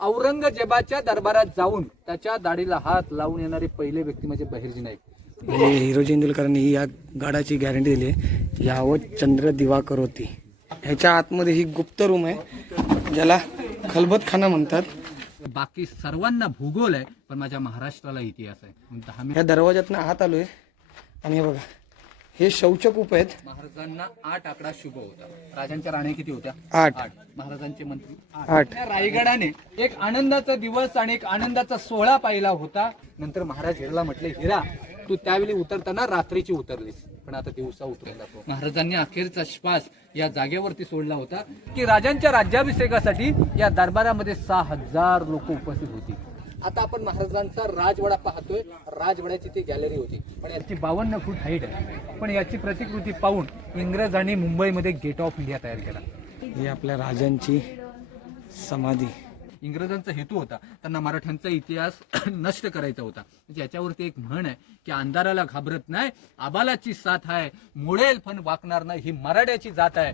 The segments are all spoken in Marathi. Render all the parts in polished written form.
औरंगजेबाच्या दरबारात जाऊन त्याच्या दाढीला हात लावून येणारे पहिले व्यक्ती म्हणजे बहिर्जी नाईक. हे हिरोजी इंदुलकरांनी या गडाची गॅरंटी दिली आहे, यावत चंद्र दिवाकर होती. ह्याच्या आतमध्ये ही गुप्त रूम आहे ज्याला खलबतखाना म्हणतात. बाकी सर्वांना भूगोल आहे पण माझ्या महाराष्ट्राला इतिहास आहे. या दरवाज्यातनं आत आलोय आणि हे बघा हे शौचकूप आहेत. महाराजांना 8 आकडा शुभ होता. राजांच्या राण्या किती होत्या? 8. महाराजांचे मंत्री 8. त्या रायगडाने एक आनंदाचा दिवस आणि एक आनंदाचा सोहळा पाहिला होता. नंतर महाराज हिराला म्हटले, हिरा तू त्यावेळी उतरताना रात्रीची उतरलीस पण आता दिवसा उतरला. महाराजांनी अखेरचा श्वास या जागेवरती सोडला होता की राजांच्या राज्याभिषेकासाठी या दरबारामध्ये 6000 लोक उपस्थित होती. आता आपण महाराजांचा राजवाडा पाहतोय. राजवाड्याची ती गॅलरी होती पण याची 52 फूट हाईट आहे. पण याची प्रतिकृती पाहून इंग्रजांनी मुंबईमध्ये गेट ऑफ इंडिया तयार केला. ही आपल्या राजांची समाधी. इंग्रजांचा हेतू होता त्यांना मराठ्यांचा इतिहास नष्ट करायचा होता. म्हणजे याच्यावरती एक म्हण आहे की अंधाराला घाबरत नाही, आबालाची साथ आहे, मोडेल पण वाकणार नाही, ही मराठ्याची जात आहे.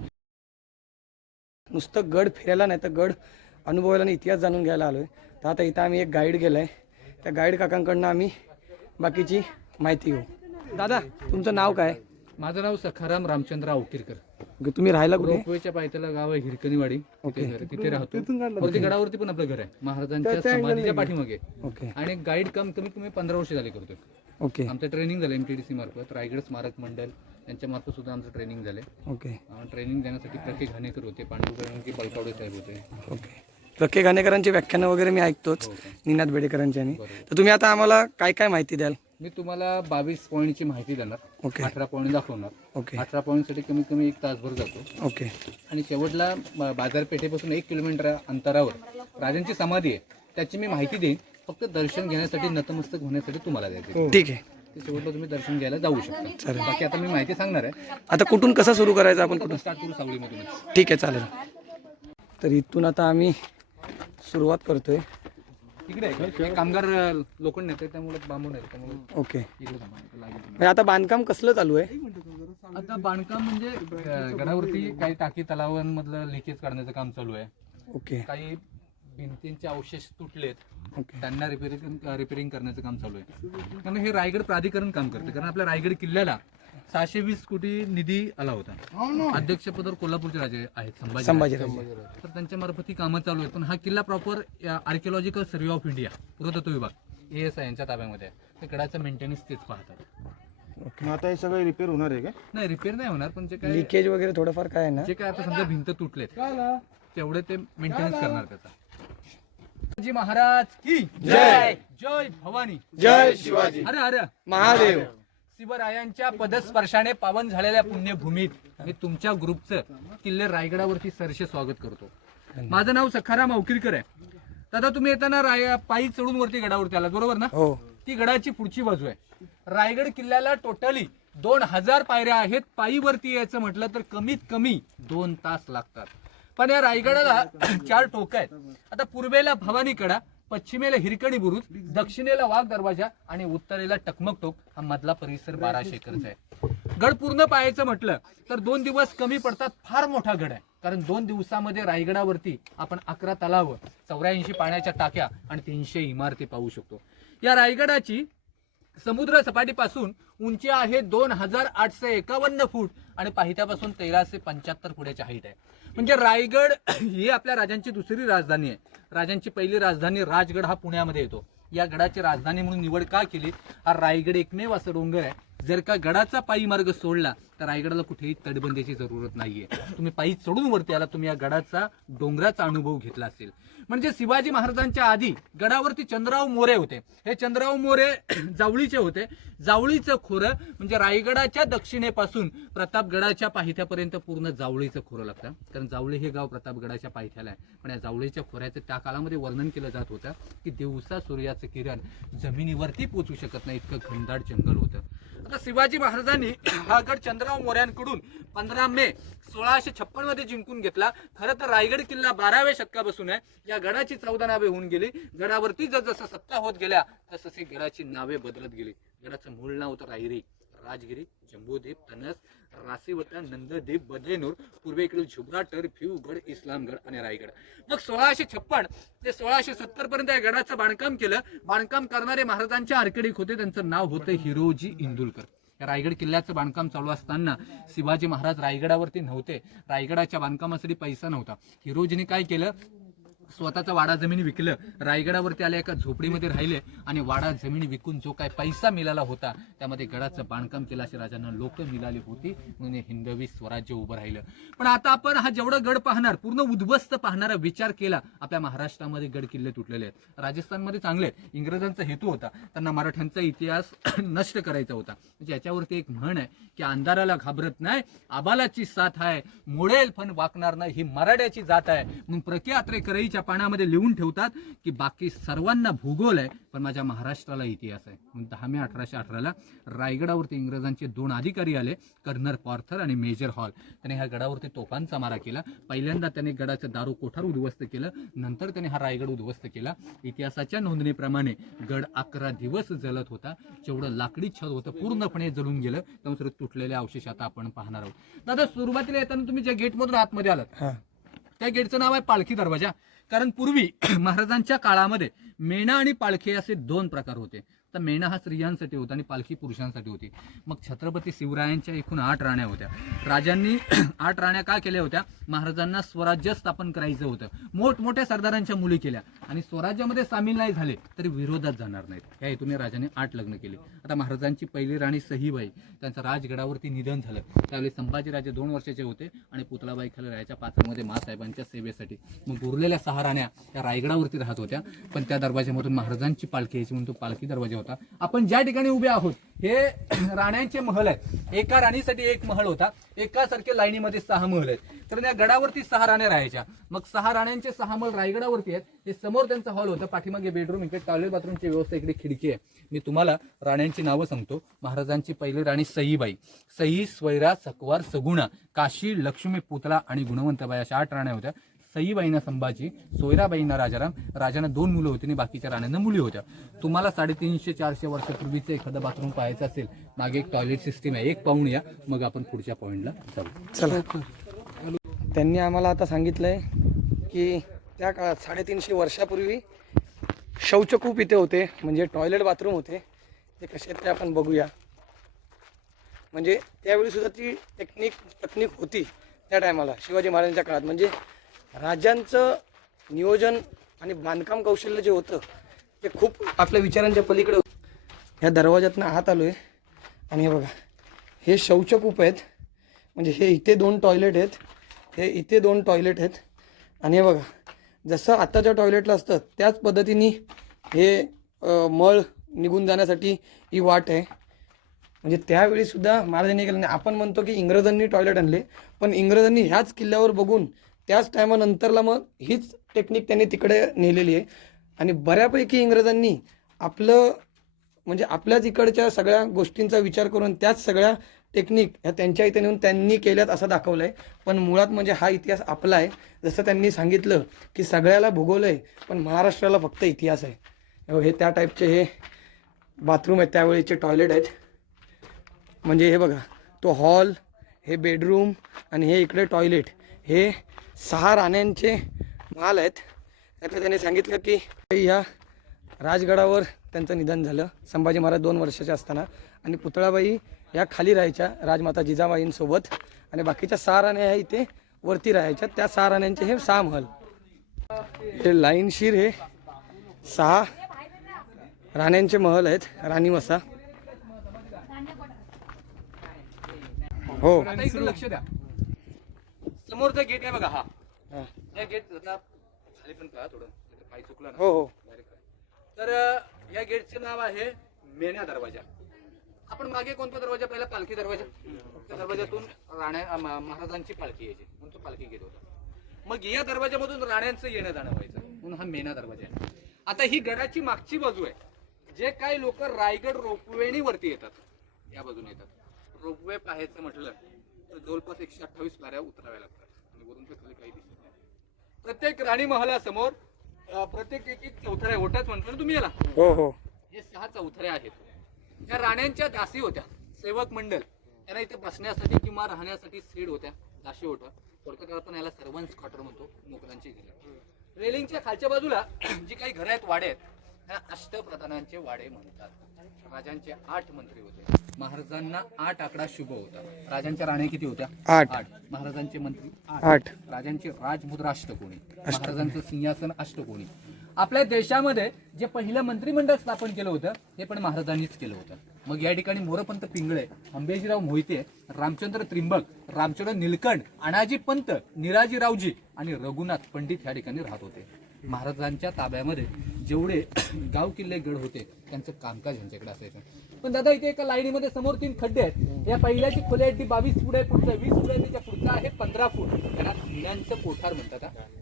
नुसतं गड फिरायला नाही तर गड अनुभवायला आणि इतिहास जाणून घ्यायला आलोय. तर आता इथं आम्ही एक गाईड गेलाय. त्या गाईड काकांकडनं आम्ही बाकीची माहिती घेऊ. दादा तुमचं नाव काय? माझं नाव सखाराम रामचंद्र अवकिरकर. तुम्ही राहायला कुठे? रोपवेच्या पायथ्याला गाव आहे हिरकणीवाडी. तिथे राहतो. वरती गडावरती पण आपलं घर आहे महाराजांच्या समाधीच्या पाठीमागे. ओके. आणि गाईड कमीत कमी 15 वर्ष झाले करतोय. ओके. आमचं ट्रेनिंग झालं MTDC मार्फत, रायगड स्मारक मंडळ यांच्या मार्फत सुद्धा आमचं ट्रेनिंग झालंय. ओके. ट्रेनिंग देण्यासाठी प्रके घाणेकर होते, पांडुरंग बलकावडे साहेब होते. ओके. प्रके घाणेकरांची व्याख्यानं वगैरे मी ऐकतोच, निनाद बेडेकरांची. आणि तर तुम्ही आता आम्हाला काय काय माहिती द्याल? मी तुम्हाला 22 पॉईंटची माहिती देणार. ओके. 18 पॉईंट दाखवणार. ओके. 18 पॉईंटसाठी कमीत कमी 1 तासभर जातो. ओके. आणि शेवटला बाजारपेठेपासून 1 किलोमीटर अंतरावर राजांची समाधी आहे, त्याची मी माहिती देईन. फक्त दर्शन घेण्यासाठी, नतमस्तक होण्यासाठी तुम्हाला द्यायचे. ठीक आहे. ते शेवटला तुम्ही दर्शन घ्यायला जाऊ शकता. बाकी आता मी माहिती सांगणार आहे. आता कुठून कसं सुरू करायचं आपण? कुठून स्टार्ट करू? सावलीमधूनच. ठीक आहे, चालेल. तर इथून आता आम्ही सुरुवात करतोय. तिकडे एक कामगार लोखंड नेते त्यामुळे बांबून आहे त्यामुळे ओके. इकडे थांबा, इकडे लागेल. म्हणजे आता बांधकाम कसलं चालू आहे? आता बांधकाम म्हणजे गडावरती काही टाकी तलावांमधलं लिकेज काढण्याचं काम चालू आहे. ओके. काही भिंतींचे अवशेष तुटलेत, ओके. त्यांना रिपेअरिंग करण्याचं काम चालू आहे. त्यामुळे हे रायगड प्राधिकरण काम करते. कारण आपल्या रायगड किल्ल्याला 620 कोटी निधी आला होता. अध्यक्षपदावर कोल्हापूरचे राजे आहेत, संभाजीराजे. तर त्यांच्या मार्फत ही कामं चालू आहेत. पण हा किल्ला proper archaeological survey of India, पुरातत्व विभाग ASI यांच्या ताब्यामध्ये आहे. ते गडाचं मेंटेनन्स तेच पाहतात. ओके. आता हे सगळं रिपेअर होणार आहे का? नाही, रिपेअर नाही होणार, पण जे काय लिकेज वगैरे थोडंफार काय आहे ना? जे काय आता समजा भिंत तुटलेत तेवढे ते मेंटेनन्स करणार त्याचा. शिवाजी महाराज की जय. जय भवानी. जय शिवाजी. अरे अरे महादेव. शिवरायांच्या पदस्पर्शाने पावन झालेल्या पुण्यभूमीत मी तुमच्या ग्रुपचं किल्ले रायगडावरती सरसे स्वागत करतो. माझं नाव सखाराम अवकिरकर आहे. दादा तुम्ही येताना पायी चढून वरती गडावरती आलात, बरोबर ना? हो. ती गडाची पुढची बाजू आहे. रायगड किल्ल्याला टोटली 2000 पायऱ्या आहेत. पायी वरती यायचं म्हटलं तर कमीत कमी 2 तास लागतात. पण या रायगडाला 4 टोक आहेत. आता पूर्वेला भवानी कडा, पश्चिमेला हिरकणी बुरुज, दक्षिणेला वाघ दरवाजा आणि उत्तरेला टकमक टोक. हा मधला परिसर 1200 एकरचा आहे. गड पूर्ण पाहायचं म्हटलं तर 2 दिवस कमी पडतात. फार मोठा गड आहे, कारण 2 दिवसामध्ये रायगडावरती आपण 11 तलाव, 84 पाण्याच्या टाक्या आणि 300 इमारती पाहू शकतो. या रायगडाची समुद्र सपाटीपासून उंची आहे 2851 फूट आणि पाहित्यापासून 1375 फुटाची हाईट आहे. म्हणजे रायगड ही आपल्या राजांची दुसरी राजधानी आहे. राजांची पहिली राजधानी राजगड हा पुण्यामध्ये येतो. या गडाची राजधानी म्हणून निवड का केली? हा रायगड एकमेव असं डोंगर आहे, जर का गडाचा पायी मार्ग सोडला तर रायगडाला कुठेही तटबंदीची जरूरत नाहीये. तुम्ही पायी चढून वरती आला, तुम्ही या गडाचा डोंगराचा अनुभव घेतला असेल. म्हणजे शिवाजी महाराजांच्या आधी गडावरती चंद्रराव मोरे होते. हे चंद्रराव मोरे जावळीचे होते. जावळीचं खोरं म्हणजे रायगडाच्या दक्षिणेपासून प्रतापगडाच्या पायथ्यापर्यंत पूर्ण जावळीचं खोरं लागतं. कारण जावळी हे गाव प्रतापगडाच्या पायथ्याला आहे. पण या जावळीच्या खोऱ्याचं त्या काळामध्ये वर्णन केलं जात होतं की दिवसा सूर्याचं किरण जमिनीवरती पोचू शकत नाही, इतकं घनदाट जंगल होतं. आता शिवाजी महाराजांनी हा गड चंद्रराव मोऱ्यांकडून 15 मे 1656 मध्ये जिंकून घेतला. खरं तर रायगड किल्ला 12व्या शतकापासून आहे. या गडाची 14 नावे होऊन गेली. गडावरती जसं सत्ता होत गेल्या तसं गडाची नावे बदलत गेली. गडाचं मूळ नाव होतं रायरी. राजगिरी, जम्बूद्वीप, तनस, रासीवटा, नंदद्वीप, बद्रेनूर, पूर्वेकडील झुब्राटर, भिवगड, इस्लामगड आणि रायगड. मग 1656 ते 1670 पर्यंत या गडाचं बांधकाम केलं. बांधकाम करणारे महाराजांचे आर्किटेक्ट होते, त्यांचं नाव होतं हिरोजी इंदुलकर. या रायगड किल्ल्याचं बांधकाम चालू असताना शिवाजी महाराज रायगडावरती नव्हते. रायगडाच्या बांधकामासाठी पैसा नव्हता. हिरोजीने काय केलं, स्वतःचा वाडा जमीन विकलं, रायगडावरती आले, एका झोपडीमध्ये राहिले आणि वाडा जमीन विकून जो काय पैसा मिळाला होता त्यामध्ये गडाचं बांधकाम केलं. अशी राजांना लोक मिळाली होती, म्हणून हिंदवी स्वराज्य उभं राहिलं. पण आता आपण हा जेवढा गड पाहणार, पूर्ण उद्ध्वस्त पाहणारा विचार केला. आपल्या महाराष्ट्रामध्ये गड किल्ले तुटलेले आहेत, राजस्थानमध्ये चांगले आहेत. इंग्रजांचा हेतू होता त्यांना मराठ्यांचा इतिहास नष्ट करायचा होता. म्हणजे याच्यावरती एक म्हण आहे की अंधाराला घाबरत नाही, आबालाची साथ आहे, मोडेल पण वाकणार नाही, ही मराठ्याची जात आहे. म्हणून प्रख्यात्रे करईच्या पाण्यामध्ये लिहून ठेवतात की बाकी सर्वांना भूगोल आहे पण माझ्या महाराष्ट्राला इतिहास आहे. म्हणून 10 मे 1818 रायगडावरती इंग्रजांचे 2 अधिकारी आले, कर्नल पॉर्थर आणि मेजर हॉल. त्याने ह्या गडावरती तोफांचा मारा केला. पहिल्यांदा त्याने गडाचं दारू कोठार उद्ध्वस्त केलं, नंतर त्याने हा रायगड उद्ध्वस्त केला. इतिहासाच्या नोंदणीप्रमाणे गड 11 दिवस जळत होता. जेवढं लाकडी छत होतं पूर्णपणे जळून गेलं. त्यामुळे तुटलेले अवशेष आता आपण पाहणार आहोत. दादा, सुरुवातीला येताना तुम्ही ज्या गेटमधून आतमध्ये आलात त्या गेटचं नाव आहे पालखी दरवाजा. कारण पूर्वी महाराजांच्या काळामध्ये मेणा आणि पालखी असे 2 प्रकार होते. तर मेणा हा स्त्रियांसाठी होता आणि पालखी पुरुषांसाठी होती. मग छत्रपती शिवरायांच्या एकूण 8 राण्या होत्या. राजांनी 8 राण्या का केल्या होत्या, महाराजांना स्वराज्य स्थापन करायचं होतं. मोठमोठ्या सरदारांच्या मुली केल्या आणि स्वराज्यामध्ये सामील नाही झाले तरी विरोधात जाणार नाहीत, या हेतूने राजाने 8 लग्न केले. आता महाराजांची पहिली राणी सहीबाई, त्यांचं राजगडावरती निधन झालं. त्यावेळी संभाजीराजे 2 वर्षाचे होते आणि पुतळाबाई खाली राहायच्या पात्रामध्ये मासाहेबांच्या सेवेसाठी. मग उरलेल्या 6 राण्या या रायगडावरती राहत होत्या. पण त्या दरवाज्यामधून महाराजांची पालखी यायची म्हणून तो पालखी दरवाजा होता. आपण ज्या ठिकाणी उभे आहोत हे राण्यांचे महल आहेत. एका राणीसाठी 1 महल होता. एकासारखे लाईनीमध्ये 6 महल आहेत. तर या गडावरती 6 राण्या राहायच्या. मग 6 राण्यांचे 6 महल रायगडावरती आहेत. हे समोर त्यांचा हॉल होता, पाठीमागे बेडरूम, इकडे टॉयलेट बाथरूमची व्यवस्था, इकडे खिडकी आहे. मी तुम्हाला राण्यांची नावं सांगतो. महाराजांची पहिली राणी सईबाई, सई, स्वैरा, सकवार, सगुणा, काशी, लक्ष्मी, पुतळा आणि गुणवंतबाई अशा 8 राण्या होत्या. सईबाईंना संभाजी, सोयराबाईंना राजाराम, राजांना 2 मुलं होती आणि बाकीच्या राण्यांना मुली होत्या. तुम्हाला 350-400 वर्षापूर्वीचं एखादं बाथरूम पाहायचं असेल, मागे एक टॉयलेट सिस्टीम आहे, एक पाहून या, मग आपण पुढच्या पॉईंटला जाऊ. चला. त्यांनी आम्हाला आता सांगितलंय की त्या काळात 350 वर्षापूर्वी शौचकूप इथे होते, म्हणजे टॉयलेट बाथरूम होते. ते कसे आहेत ते आपण बघूया. म्हणजे त्यावेळी सुद्धा ती टेक्निक होती त्या टायमाला शिवाजी महाराजांच्या काळात. म्हणजे राजांचं नियोजन आणि बांधकाम कौशल्य जे होतं ते खूप आपल्या विचारांच्या पलीकडे होतं. ह्या दरवाज्यातनं आत आलो आहे आणि हे बघा, हे शौचकूप आहेत. म्हणजे हे इथे 2 टॉयलेट आहेत, हे इथे 2 टॉयलेट आहेत. आणि हे बघा, जसं आत्ताच्या टॉयलेटला असतं त्याच पद्धतीने हे मळ निघून जाण्यासाठी ही वाट आहे. म्हणजे त्यावेळीसुद्धा महाराजांनी केलं नाही. आपण म्हणतो की इंग्रजांनी टॉयलेट आणले, पण इंग्रजांनी ह्याच किल्ल्यावर बघून त्याच टायमानंतरला मग हीच टेक्निक त्यांनी तिकडे नेलेली आहे. आणि बऱ्यापैकी इंग्रजांनी आपलं म्हणजे आपल्याच इकडच्या सगळ्या गोष्टींचा विचार करून त्याच सगळ्या टेक्निक ह्या त्यांच्या इथे नेऊन त्यांनी केल्यात असं दाखवलं आहे. पण मुळात म्हणजे हा इतिहास आपला आहे. जसं त्यांनी सांगितलं की सगळ्याला भूगोल आहे पण महाराष्ट्राला फक्त इतिहास आहे. हे त्या टाईपचे हे बाथरूम आहेत, त्यावेळीचे टॉयलेट आहेत. म्हणजे हे बघा, तो हॉल, हे बेडरूम आणि हे इकडे टॉयलेट, हे 6 राण्यांचे महाल आहेत. त्यातलं त्यांनी सांगितलं की ह्या राजगडावर त्यांचं निधन झालं संभाजी महाराज 2 वर्षाचे असताना. आणि पुतळाबाई या खाली राहायच्या राजमाता जिजाबाईंसोबत आणि बाकीच्या 6 राण्या ह्या इथे वरती राहायच्या. त्या 6 राण्यांचे हे 6 महल. हे लाईनशीर हे 6 राण्यांचे महल आहेत, राणीवसा. हो, आता इकडे लक्ष द्या. समोरचा गेट आहे बघा, हा या गेट खाली पण पहा, थोडं पाय चुकला ना. हो. तर या गेटचं नाव आहे मेण्या दरवाजा. आपण मागे कोणता दरवाजा पाहिला, पालखी दरवाजा. त्या दरवाजातून राण्या महाराजांची पालखी यायची म्हणून तो पालखी गेट होता. मग या दरवाजामधून राण्यांचं येणं जाणं व्हायचं म्हणून हा मेणा दरवाजा आहे. आता ही गडाची मागची बाजू आहे. जे काही लोक रायगड रोपवेनी वरती येतात, या बाजूने येतात. रोपवे पाहायचं म्हटलं तर जवळपास 128 पायऱ्या उतराव्या लागतात आणि वरून खाली काही दिसत नाही. प्रत्येक राणी महालासमोर प्रत्येक एक चौथऱ्या होताच म्हणतो ना तुम्ही याला. हो. हे 6 चौथऱ्या आहेत. या राण्यांच्या दासी होत्या. सेवक मंडळ यांना इथे बसण्यासाठी किंवा राहण्यासाठी सीड होत्या, दाशी होता. थोडक्यात आपण याला सर्वंट्स क्वार्टर म्हणतो, नोकरांची घरे. रेलिंगच्या खालच्या बाजूला जी काही घरं आहेत, वाडे आहेत, ह्या अष्टप्रधानांचे वाडे म्हणतात. राजांचे 8 मंत्री होते. महाराजांना 8 आकडा शुभ होता. राजांच्या राण्या किती होत्या? 8. महाराजांचे मंत्री 8. राजांची राजमुद्रा अष्टकोनी, महाराजांचं सिंहासन अष्टकोनी. आपल्या देशामध्ये जे पहिलं मंत्रिमंडळ स्थापन केलं होतं हे पण महाराजांनीच केलं होतं. मग या ठिकाणी मोरपंत पिंगळे, अंबेजीराव मोहिते, रामचंद्र त्रिंबक, रामचंद्र निलकंठ, अनाजी पंत, निराजीरावजी आणि रघुनाथ पंडित या ठिकाणी राहत होते. महाराजांच्या ताब्यामध्ये जेवढे गाव किल्ले गड होते त्यांचं कामकाज यांच्याकडे असायचं. पण दादा इथे एका लाईनीमध्ये समोर 3 खड्डे आहेत. या पहिल्याची खोली आहे ती 22 फूट आहे, पुढचं 20 फूट आहे, त्याच्या पुढचं आहे 15 फूट. त्यांना धान्यांचं कोठार म्हणतात.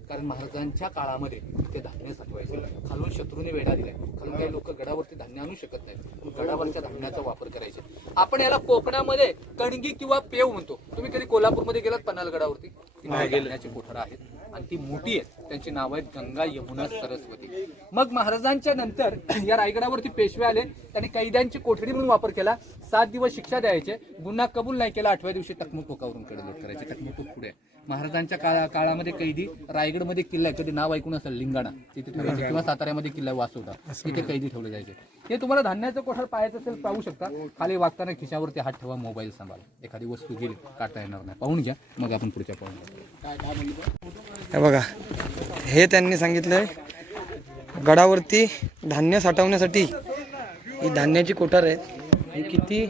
कारण महाराजांच्या काळामध्ये ते धान्य साठवायचे. खालून शत्रूने वेढा दिलाय, खालून काही लोक गडावरती धान्य आणू शकत नाहीत, गडावरच्या धान्याचा वापर करायचे. आपण याला कोकणामध्ये कणगी किंवा पेव म्हणतो. तुम्ही कधी कोल्हापूरमध्ये गेलात पन्हाळगडावरती? धान्याची कोठार आहेत आणि ती मोठी आहेत. त्यांची नाव आहेत गंगा, यमुना, सरस्वती. मग महाराजांच्या नंतर या रायगडावरती पेशवे आले. त्यांनी कैद्यांची कोठडी म्हणून वापर केला. 7 दिवस शिक्षा द्यायचे. गुन्हा कबूल नाही केला 8व्या दिवशी टकमक टोकावरून कडलोट करायची. टकमक पुढे महाराजांच्या काळामध्ये कैदी रायगडमध्ये किल्ला आहे, कधी नाव ऐकून असेल लिंगाणा, तिथे ठेवायचे. किंवा साताऱ्यामध्ये किल्ला वासोटा, तिथे कैदी ठेवले जायचे. हे तुम्हाला धान्याचं कोठार पाहायचं असेल पाहू शकता. खाली वागताना खिशावरती हात ठेवा, मोबाईल सांभाळा. एखादी वस्तू गेली काढता येणार नाही, पाहून घ्या. मग आपण पुढच्या पाहून. हे बघा, हे त्यांनी सांगितलंय गडावरती धान्य साठवण्यासाठी ही धान्याची कोठार आहेत. ही किती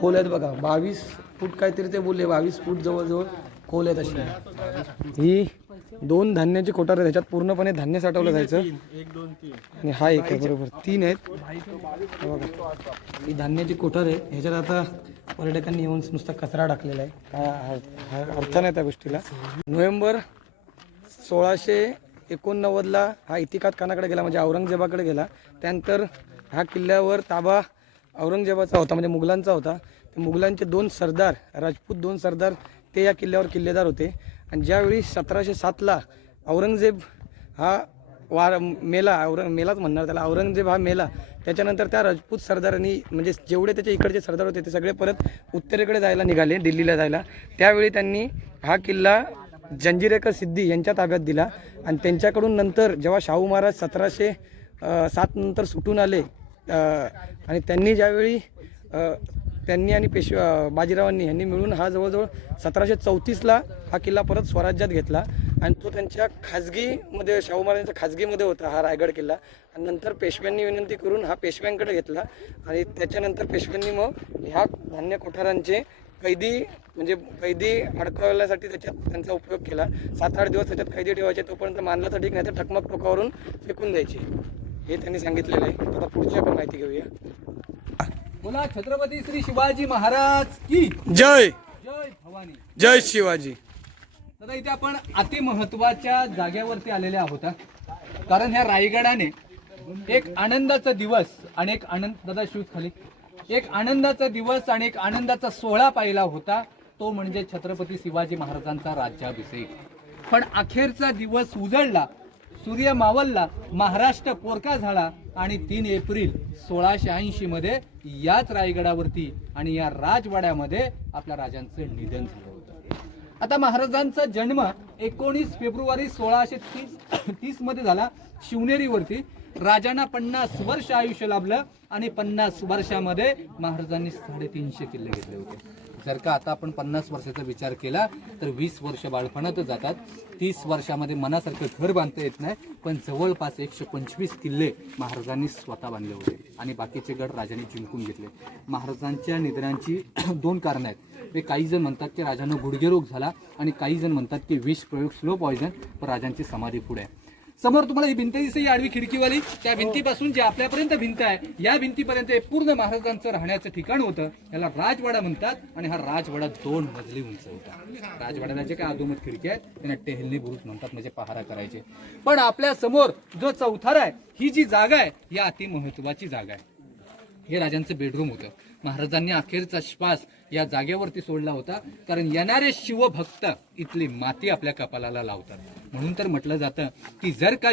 खोल आहेत बघा, 22 फूट काहीतरी ते बोलले, 22 फूट जवळजवळ खोल आहेत अशी. ही 2 धान्याची कोठार आहेत, ह्याच्यात पूर्णपणे धान्य साठवलं जायचं. आणि हा एक आहे, बरोबर 3 आहेत. हे बघा, ही धान्याची कोठार आहे. ह्याच्यात आता पर्यटकांनी येऊन नुसता कचरा टाकलेला आहे, काय अर्थ नाही त्या गोष्टीला. नोव्हेंबर 1689ला हा इतिकात खानाकडे गेला, म्हणजे औरंगजेबाकडे गेला. त्यानंतर ह्या किल्ल्यावर ताबा औरंगजेबाचा होता, म्हणजे मुघलांचा होता. ते मुघलांचे 2 सरदार, राजपूत 2 सरदार, ते या किल्ल्यावर किल्लेदार होते. आणि ज्यावेळी 1707ला औरंगजेब हा मेला, मेलाच म्हणणार त्याला, औरंगजेब हा मेला. त्याच्यानंतर त्या राजपूत सरदारांनी, म्हणजे जेवढे त्याच्या इकडचे सरदार होते ते सगळे परत उत्तरेकडे जायला निघाले, दिल्लीला जायला. त्यावेळी त्यांनी हा किल्ला जंजिरेकर सिद्धी यांच्या ताब्यात दिला. आणि त्यांच्याकडून नंतर जेव्हा शाहू महाराज 1707 नंतर सुटून आले आणि त्यांनी ज्यावेळी त्यांनी आणि बाजीरावांनी यांनी मिळून हा जवळजवळ 1734ला हा किल्ला परत स्वराज्यात घेतला. आणि तो त्यांच्या खाजगीमध्ये, शाहू महाराजांच्या खाजगीमध्ये होता हा रायगड किल्ला. आणि नंतर पेशव्यांनी विनंती करून हा पेशव्यांकडे घेतला. आणि त्याच्यानंतर पेशव्यांनी मग ह्या धान्य कोठारांचे कैदी अडकवण्यासाठी त्याच्यात त्यांचा उपयोग केला. 7-8 दिवस त्याच्यात कैदी ठेवायचे, तोपर्यंत मानला तर ठीक, नाही तर टकमक टोकावरून फेकून द्यायचे. हे त्यांनी सांगितलेलं आहे. आता पुढची आपण माहिती घेऊया. बोला छत्रपती श्री शिवाजी महाराज की जय. जय भवानी, जय शिवाजी. दादा इथे आपण अति महत्वाच्या जागेवरती आलेले आहोत, कारण ह्या रायगडाने एक आनंदाचा दिवस आणि एक दादा शूज खाली, एक आनंदाचा दिवस आणि एक आनंदाचा सोहळा पाहिला होता. तो म्हणजे छत्रपती शिवाजी महाराजांचा राज्याभिषेक. पण अखेरचा दिवस उजळला, सूर्य मावळला, महाराष्ट्र पोरका झाला आणि 3 एप्रिल 1680 मध्ये याच रायगडावरती आणि या राजवाड्यामध्ये आपल्या राजांचं निधन झालं होतं. आता महाराजांचा जन्म 19 फेब्रुवारी 1630 मध्ये झाला शिवनेरीवरती. राजांना 50 वर्ष आयुष्य लाभलं आणि 50 वर्षामध्ये महाराजांनी 350 किल्ले घेतले होते. जर का आता आपण 50 वर्षाचा विचार केला तर 20 वर्ष बाळपणात जातात. 30 वर्षामध्ये मनासारखं घर बांधता येत नाही, पण जवळपास 125 किल्ले महाराजांनी स्वतः बांधले होते आणि बाकीचे गड राजांनी जिंकून घेतले. महाराजांच्या निधनाची 2 कारणं आहेत. ते काही जण म्हणतात की राजांना गुडघेरोग झाला आणि काही जण म्हणतात की विष प्रयोग, स्लो पॉयझन, पण राजांची समाधी पुढे आहे. समोर तुम्हाला ही भिंत दिसते, ही आडवी खिडकीवाली, त्या भिंतीपासून जे आपल्यापर्यंत भिंत आहे या भिंतीपर्यंत पूर्ण महाराजांचं राहण्याचं ठिकाण होतं. याला राजवाडा म्हणतात आणि हा राजवाडा 2 मजली उंच होता. राजवाड्याला जे काय अधोमध खिडकी आहेत त्यांना टेहलनी बुरुज म्हणतात, म्हणजे पहारा करायचे. पण आपल्या समोर जो चौथारा आहे, ही जी जागा आहे ही अति महत्वाची जागा आहे. हे राजांचं बेडरूम होतं. महाराजांनी अखेरचा श्वास या जागेवरती सोडला होता, कारण येणारे शिवभक्त इथली माती आपल्या कपालाला लावतात. म्हणून तर म्हटलं जातं की जर का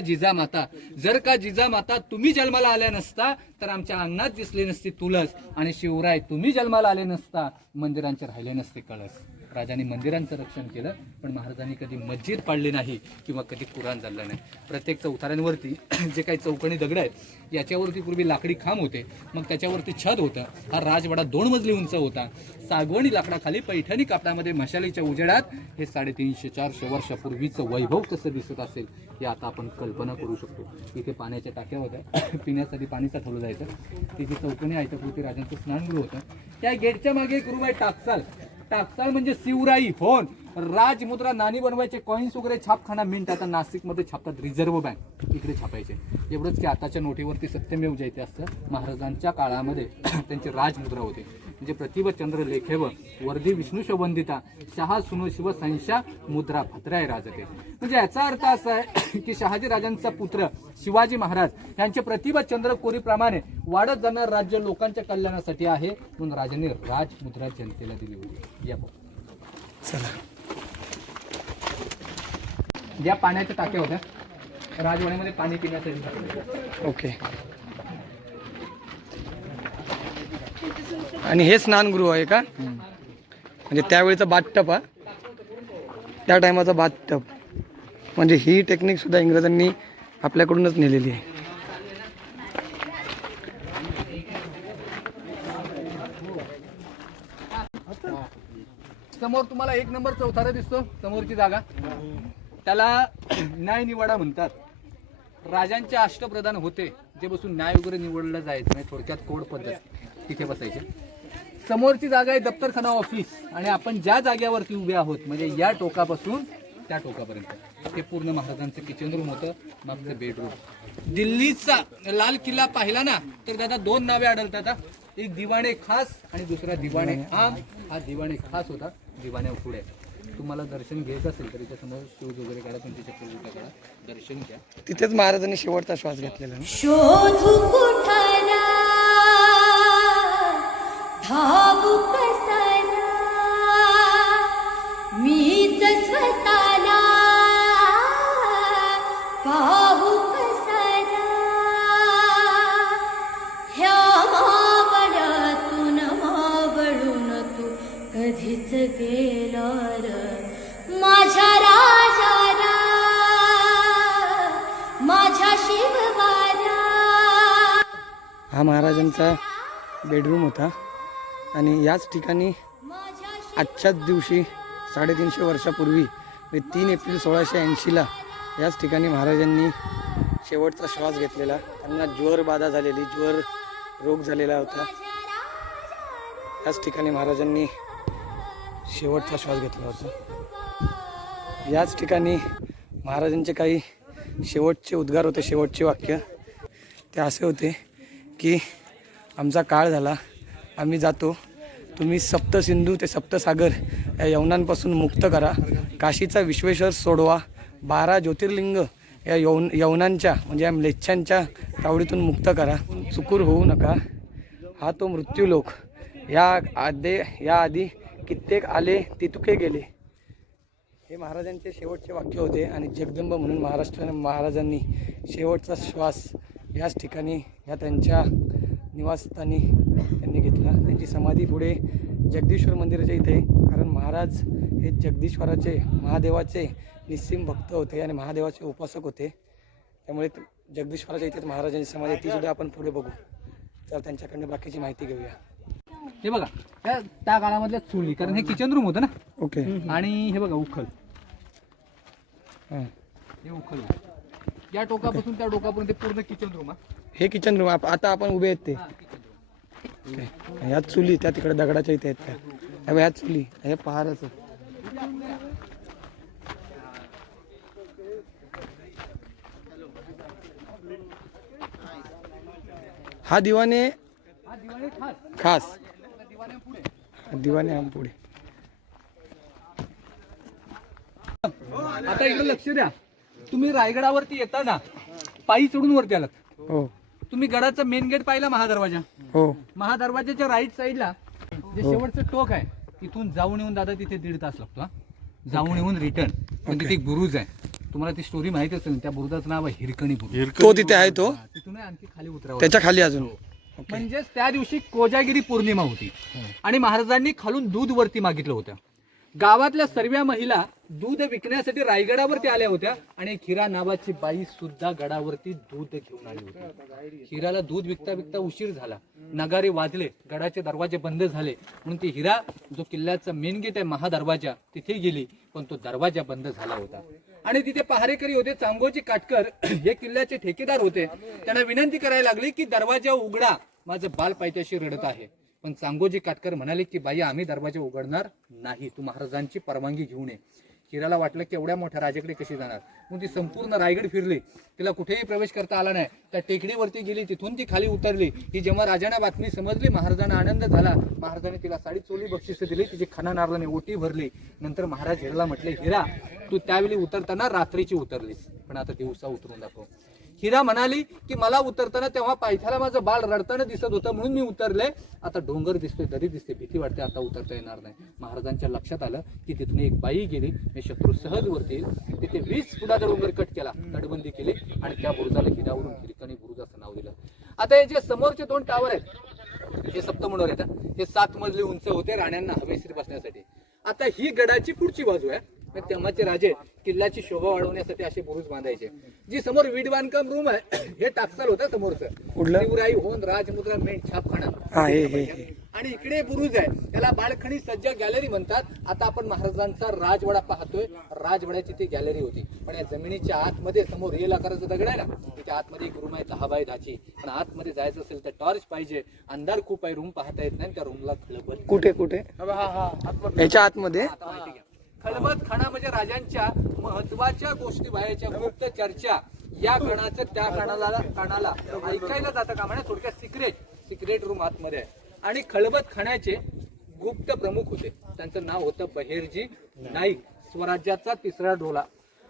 जिजामाता तुम्ही जन्माला आल्या नसता तर आमच्या अंगणात दिसली नसती तुळस, आणि शिवराय तुम्ही जन्माला आले नसता मंदिरांचे राहिले नसते कळस. राजांनी मंदिरांचं रक्षण केलं, पण महाराजांनी कधी मस्जिद पाडली नाही किंवा कधी कुराण चाललं नाही. प्रत्येक चौथऱ्यांवरती जे काही चौकणी दगड आहेत याच्यावरती पूर्वी लाकडी खांब होते, मग त्याच्यावरती छत होतं. हा राजवाडा 2 मजली उंच होता. सागवणी लाकडाखाली पैठणी कापडामध्ये मशालीच्या उजेडात हे 350-400 वर्षापूर्वीचं वैभव कसं दिसत असेल हे आता आपण कल्पना करू शकतो. इथे पाण्याच्या टाक्या होत्या, पिण्यासाठी पाणी साठवलं जायचं. तिथे चौकणी आयताकृती राजांचं स्नानगृह होतं. त्या गेटच्या मागे एक रूम आहे टाकसाल. टाकसाळ म्हणजे शिवराई फोन, राजमुद्रा, नाणी बनवायचे, कॉइन्स वगैरे, छापखाना, मिंट. आता नाशिकमध्ये छापतात, रिझर्व्ह बँक इकडे छापायचे. एवढंच की आताच्या नोटीवरती सत्यमेव जयते असतं. महाराजांच्या काळामध्ये त्यांची राजमुद्रा होते, म्हणजे प्रतिभचंद्र लेखेव वर्धी विष्णू वंदिता शहा सुनो शिव संशा मुद्रा भद्राय राजते. म्हणजे याचा अर्थ असा आहे की शहाजी राजांचा पुत्र शिवाजी महाराज यांचे प्रतिभाचंद्र कोरीप्रमाणे वाढत जाणार राज्य लोकांच्या कल्याणासाठी आहे, म्हणून राजांनी राजमुद्रा जनतेला दिली होती. या चला, या पाण्याच्या टाक्या होत्या राजवाड्यामध्ये पाणी पिण्यासाठी. ओके. आणि हे स्नानगृह आहे का? म्हणजे त्यावेळेचा बाथटब, हा त्या टायमाचा बाथटब. म्हणजे ही टेक्निक सुद्धा इंग्रजांनी आपल्याकडूनच नेलेली आहे. समोर तुम्हाला 1 नंबर चौथारा दिसतो, समोरची जागा, त्याला न्याय निवाडा म्हणतात. राजांचे अष्टप्रधान होते जे बसून न्याय वगैरे निवडलं जायचं नाही, थोडक्यात कोड पद्धत, तिथे बसायचे. समोरची जागा आहे दप्तरखाना ऑफिस, आणि आपण ज्या जागेवरती उभे आहोत म्हणजे या टोकापासून त्या टोकापर्यंत हे पूर्ण महाराजांचं किचन रूम होतं, मागचं बेडरूम. दिल्लीचा लाल किल्ला पाहिला ना तर दादा 2 नावे आढळतात. एक दिवाणे खास आणि दुसरा दिवाणे आम. हा दिवाणे खास होता, दिवाण्या पुढे. तुम्हाला दर्शन घ्यायचं असेल तर इथे समोर शूज वगैरे काढा, तुमची चप्पल काढा, दर्शन घ्या. तिथेच महाराजांनी शेवटचा श्वास घेतलेला. शोधू कुठला धावू कसाला मीच स्वतःला पाहू कसाला ह्या मावळातून मावळून तू कधीच गेला र माझ्या राजाला माझ्या शिवबाला. हा महाराजांचा बेडरूम होता, आणि याच ठिकाणी आजच्याच दिवशी 350 वर्षापूर्वी 3 एप्रिल 1680ला याच ठिकाणी महाराजांनी शेवटचा श्वास घेतलेला. त्यांना ज्वर बाधा झालेली, ज्वर रोग झालेला होता. याच ठिकाणी महाराजांनी शेवटचा श्वास घेतला होता. याच ठिकाणी महाराजांचे काही शेवटचे उद्गार होते, शेवटचे वाक्य. ते असे होते की आमचा काळ झाला, आम्ही जातो, तुम्ही सप्तसिंधू ते सप्तसागर या यवनांपासून मुक्त करा, काशीचा विश्वेश्वर सोडवा, 12 ज्योतिर्लिंग या यवनांच्या म्हणजे या म्लेच्छांच्या तावडीतून मुक्त करा, चुकूर होऊ नका, हा तो मृत्यूलोक, या आधी कित्येक आले तितुके गेले. हे महाराजांचे शेवटचे वाक्य होते. आणि जगदंब म्हणून महाराजांनी शेवटचा श्वास याच ठिकाणी या त्यांच्या निवासस्थानी त्यांनी घेतला. त्यांची समाधी पुढे जगदीश्वर मंदिराच्या इथे, कारण महाराज हे जगदीश्वराचे, महादेवाचे निस्सीम भक्त होते आणि महादेवाचे उपासक होते. त्यामुळे जगदीश्वराच्या इथेच महाराजांची समाधी, ती सुद्धा आपण पुढे बघू. तर त्यांच्याकडनं बाकीची माहिती घेऊया. हे बघा त्या काळामधल्या चुली, कारण हे किचन रूम होतं ना. ओके. आणि हे बघा उखल, हां, हे उखल या टोकापासून त्या टोकापर्यंत पूर्ण किचन रूम. हे किचन रूम आता आपण उभे आहेत ते. ह्या चुली त्या तिकडे दगडाच्या इथे आहेत त्या. ह्या चुली, हे पहारच. हा दिवाणे खास, दिवाणे आम पुढे. आता इकडे लक्ष द्या, तुम्ही रायगडावरती येताना पायी चढून वरती आलात. हो, तुम्ही गडाचा मेन गेट पाहिला महादरवाजा. हो. महादरवाजाच्या राईट साईडला जे शेवटचं टोक आहे तिथून जाऊन येऊन दादा तिथे 1.5 तास लागतो हा. जाऊन येऊन रिटर्न. पण तिथे एक बुरुज आहे, तुम्हाला ती स्टोरी माहिती असेल. त्या बुरुजाचं नाव आहे हिरकणी बुरुज. तो तिथे आहे तो तिथून आणखी खाली उतरावं. त्याच्या खाली अजून. म्हणजेच त्या दिवशी कोजागिरी पौर्णिमा होती आणि महाराजांनी खालून दूध वरती मागितलं होतं. गावातल्या सर्व महिला दूध विकण्यासाठी रायगडावरती आल्या होत्या आणि एक हिरा नावाची बाई सुद्धा गडावरती दूध घेऊन आली होती. हिराला दूध विकता विकता उशीर झाला, नगारे वाजले, गडाचे दरवाजे बंद झाले म्हणून ती हिरा जो किल्ल्याचा मेन गेट आहे महादरवाजा तिथे गेली, पण तो दरवाजा बंद झाला होता. आणि तिथे पहारेकरी होते, चांगोजी काटकर हे किल्ल्याचे ठेकेदार होते. त्यांना विनंती करायला लागली की दरवाजा उघडा, माझं बाल पायथ्याशी रडत आहे. पण चांगोजी काटकर म्हणाले की बाई आम्ही दरवाजा उघडणार नाही, तू महाराजांची परवानगी घेऊन ये. हिराला वाटलं की एवढ्या मोठ्या राजाकडे कशी जाणार, मग ती संपूर्ण रायगड फिरली, तिला कुठेही प्रवेश करता आला नाही. त्या टेकडीवरती गेली, तिथून ती खाली उतरली. ही जेव्हा राजांना बातमी समजली, महाराजांना आनंद झाला. महाराजांनी तिला 3.5 तोळे बक्षिसे दिली, तिची खणा नारळाने ओटी भरली. नंतर महाराज हिराला म्हटले, हिरा तू त्यावेळी उतरताना रात्रीची उतरलीस, पण आता दिवसा उतरून दाखव. हिरा म्हणाली की मला उतरताना तेव्हा पायथ्याला माझं बाळ रडताना दिसत होतं म्हणून मी उतरले. आता डोंगर दिसतोय, दरी दिसते, भीती वाटते, आता उतरता येणार नाही. महाराजांच्या लक्षात आलं की तिथून एक बाई गेली, मी शत्रू सहज वरती येईल. तिथे 20 फुटाचा डोंगर कट केला, तटबंदी केली आणि त्या बुरुजाला हिरावरून हिरकणी बुरुज असं नाव दिलं. आता हे जे समोरचे 2 टावर आहेत हे सप्तमंडोर आहेत. हे 7 मजली उंच होते राण्यांना हवेशीर बसण्यासाठी. आता ही गडाची पुढची बाजू आहे. तेव्हाचे राजे किल्ल्याची शोभा वाढवण्यासाठी असे बुरुज बांधायचे. जी समोर वीट बांधकाम रूम आहे हे टाकसाल होतं समोरचं. शिवराई होन राजमुद्रा मेंढ छापखाना आणि इकडे बुरुज आहे, त्याला बाळखणी सज्जा गॅलरी म्हणतात. आता आपण महाराजांचा राजवाडा पाहतोय, राजवाड्याची ती गॅलरी होती. पण या जमिनीच्या आतमध्ये समोर रेल आकाराचा दगड आहे ना, त्याच्या आतमध्ये एक रूम आहे 10 बाय 10ची. पण आतमध्ये जायचं असेल तर टॉर्च पाहिजे, अंधार खूप आहे, रूम पाहता येत नाही. त्या रूमला खळबत कुठे कुठे याच्या आतमध्ये खलबत खाना म्हणजे राजांच्या महत्वाच्या गोष्टी बाहेरच्या गुप्त चर्चा या कणाचं त्या कानाला ऐकायला जातं का म्हणजे थोडक्यात सिक्रेट रूम आतमध्ये आहे. आणि खलबत खाण्याचे गुप्त प्रमुख होते, त्यांचं नाव होतं बहेरजी नाईक, स्वराज्याचा 3रा डोला.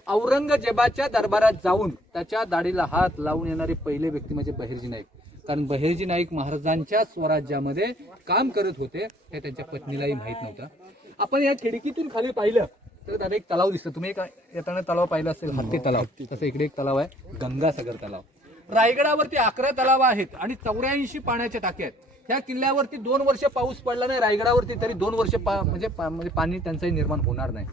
औरंगजेबाच्या दरबारात जाऊन त्याच्या दाढीला हात लावून येणारे पहिले व्यक्ती म्हणजे बहेरजी नाईक. कारण बहेरजी नाईक महाराजांच्या स्वराज्यामध्ये काम करत होते हे त्यांच्या पत्नीलाही माहित नव्हतं. आपण या खिडकीतून खाली पाहिलं तर दादा एक तलाव दिसतो. तुम्ही येताना तलाव पाहिला असेल, हत्ती तलाव. तसं इकडे एक तलाव आहे गंगासागर तलाव. रायगडावरती 11 तलाव आहेत आणि 84 पाण्याच्या टाक्या आहेत. ह्या किल्ल्यावरती 2 वर्ष पाऊस पडला नाही रायगडावरती तरी 2 वर्ष म्हणजे पाणी टंचाई निर्माण होणार नाही.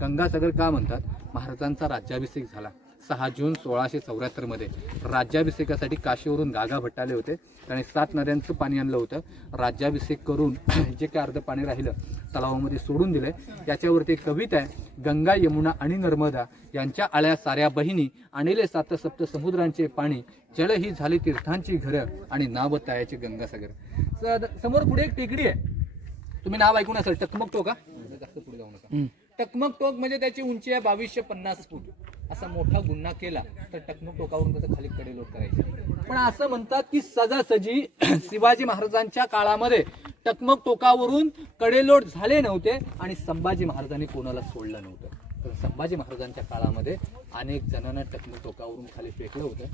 गंगासागर का म्हणतात, महाराजांचा राज्याभिषेक झाला 6 जून 1674 मध्ये. राज्याभिषेकासाठी काशीवरून गागा भट्ट आले होते, त्याने 7 नद्यांचं पाणी आणलं होतं. राज्याभिषेक करून जे काय अर्ध पाणी राहिलं तलावामध्ये सोडून दिलंय. याच्यावरती एक कविता आहे, गंगा यमुना आणि नर्मदा यांच्या आळ्या साऱ्या बहिणी, आणले 7 सप्त समुद्रांचे पाणी, जल ही झाली तीर्थांची घरं आणि नाव तायाचे गंगासागर. समोर पुढे एक टेकडी आहे, तुम्ही नाव ऐकून असेल, टकमक टोक. जास्त पुढे जाऊ नका. टकमक टोक म्हणजे त्याची उंची आहे 2250 फूट. असा मोठा गुन्हा केला तर टकमक टोकावरून कसं खाली कडेलोट करायचे. पण असं म्हणतात की सजासजी शिवाजी महाराजांच्या काळामध्ये टकमक टोकावरून कडेलोट झाले नव्हते आणि संभाजी महाराजांनी कोणाला सोडलं नव्हतं. तर संभाजी महाराजांच्या काळामध्ये अनेक जणांना टकमक टोकावरून खाली फेकलं होतं.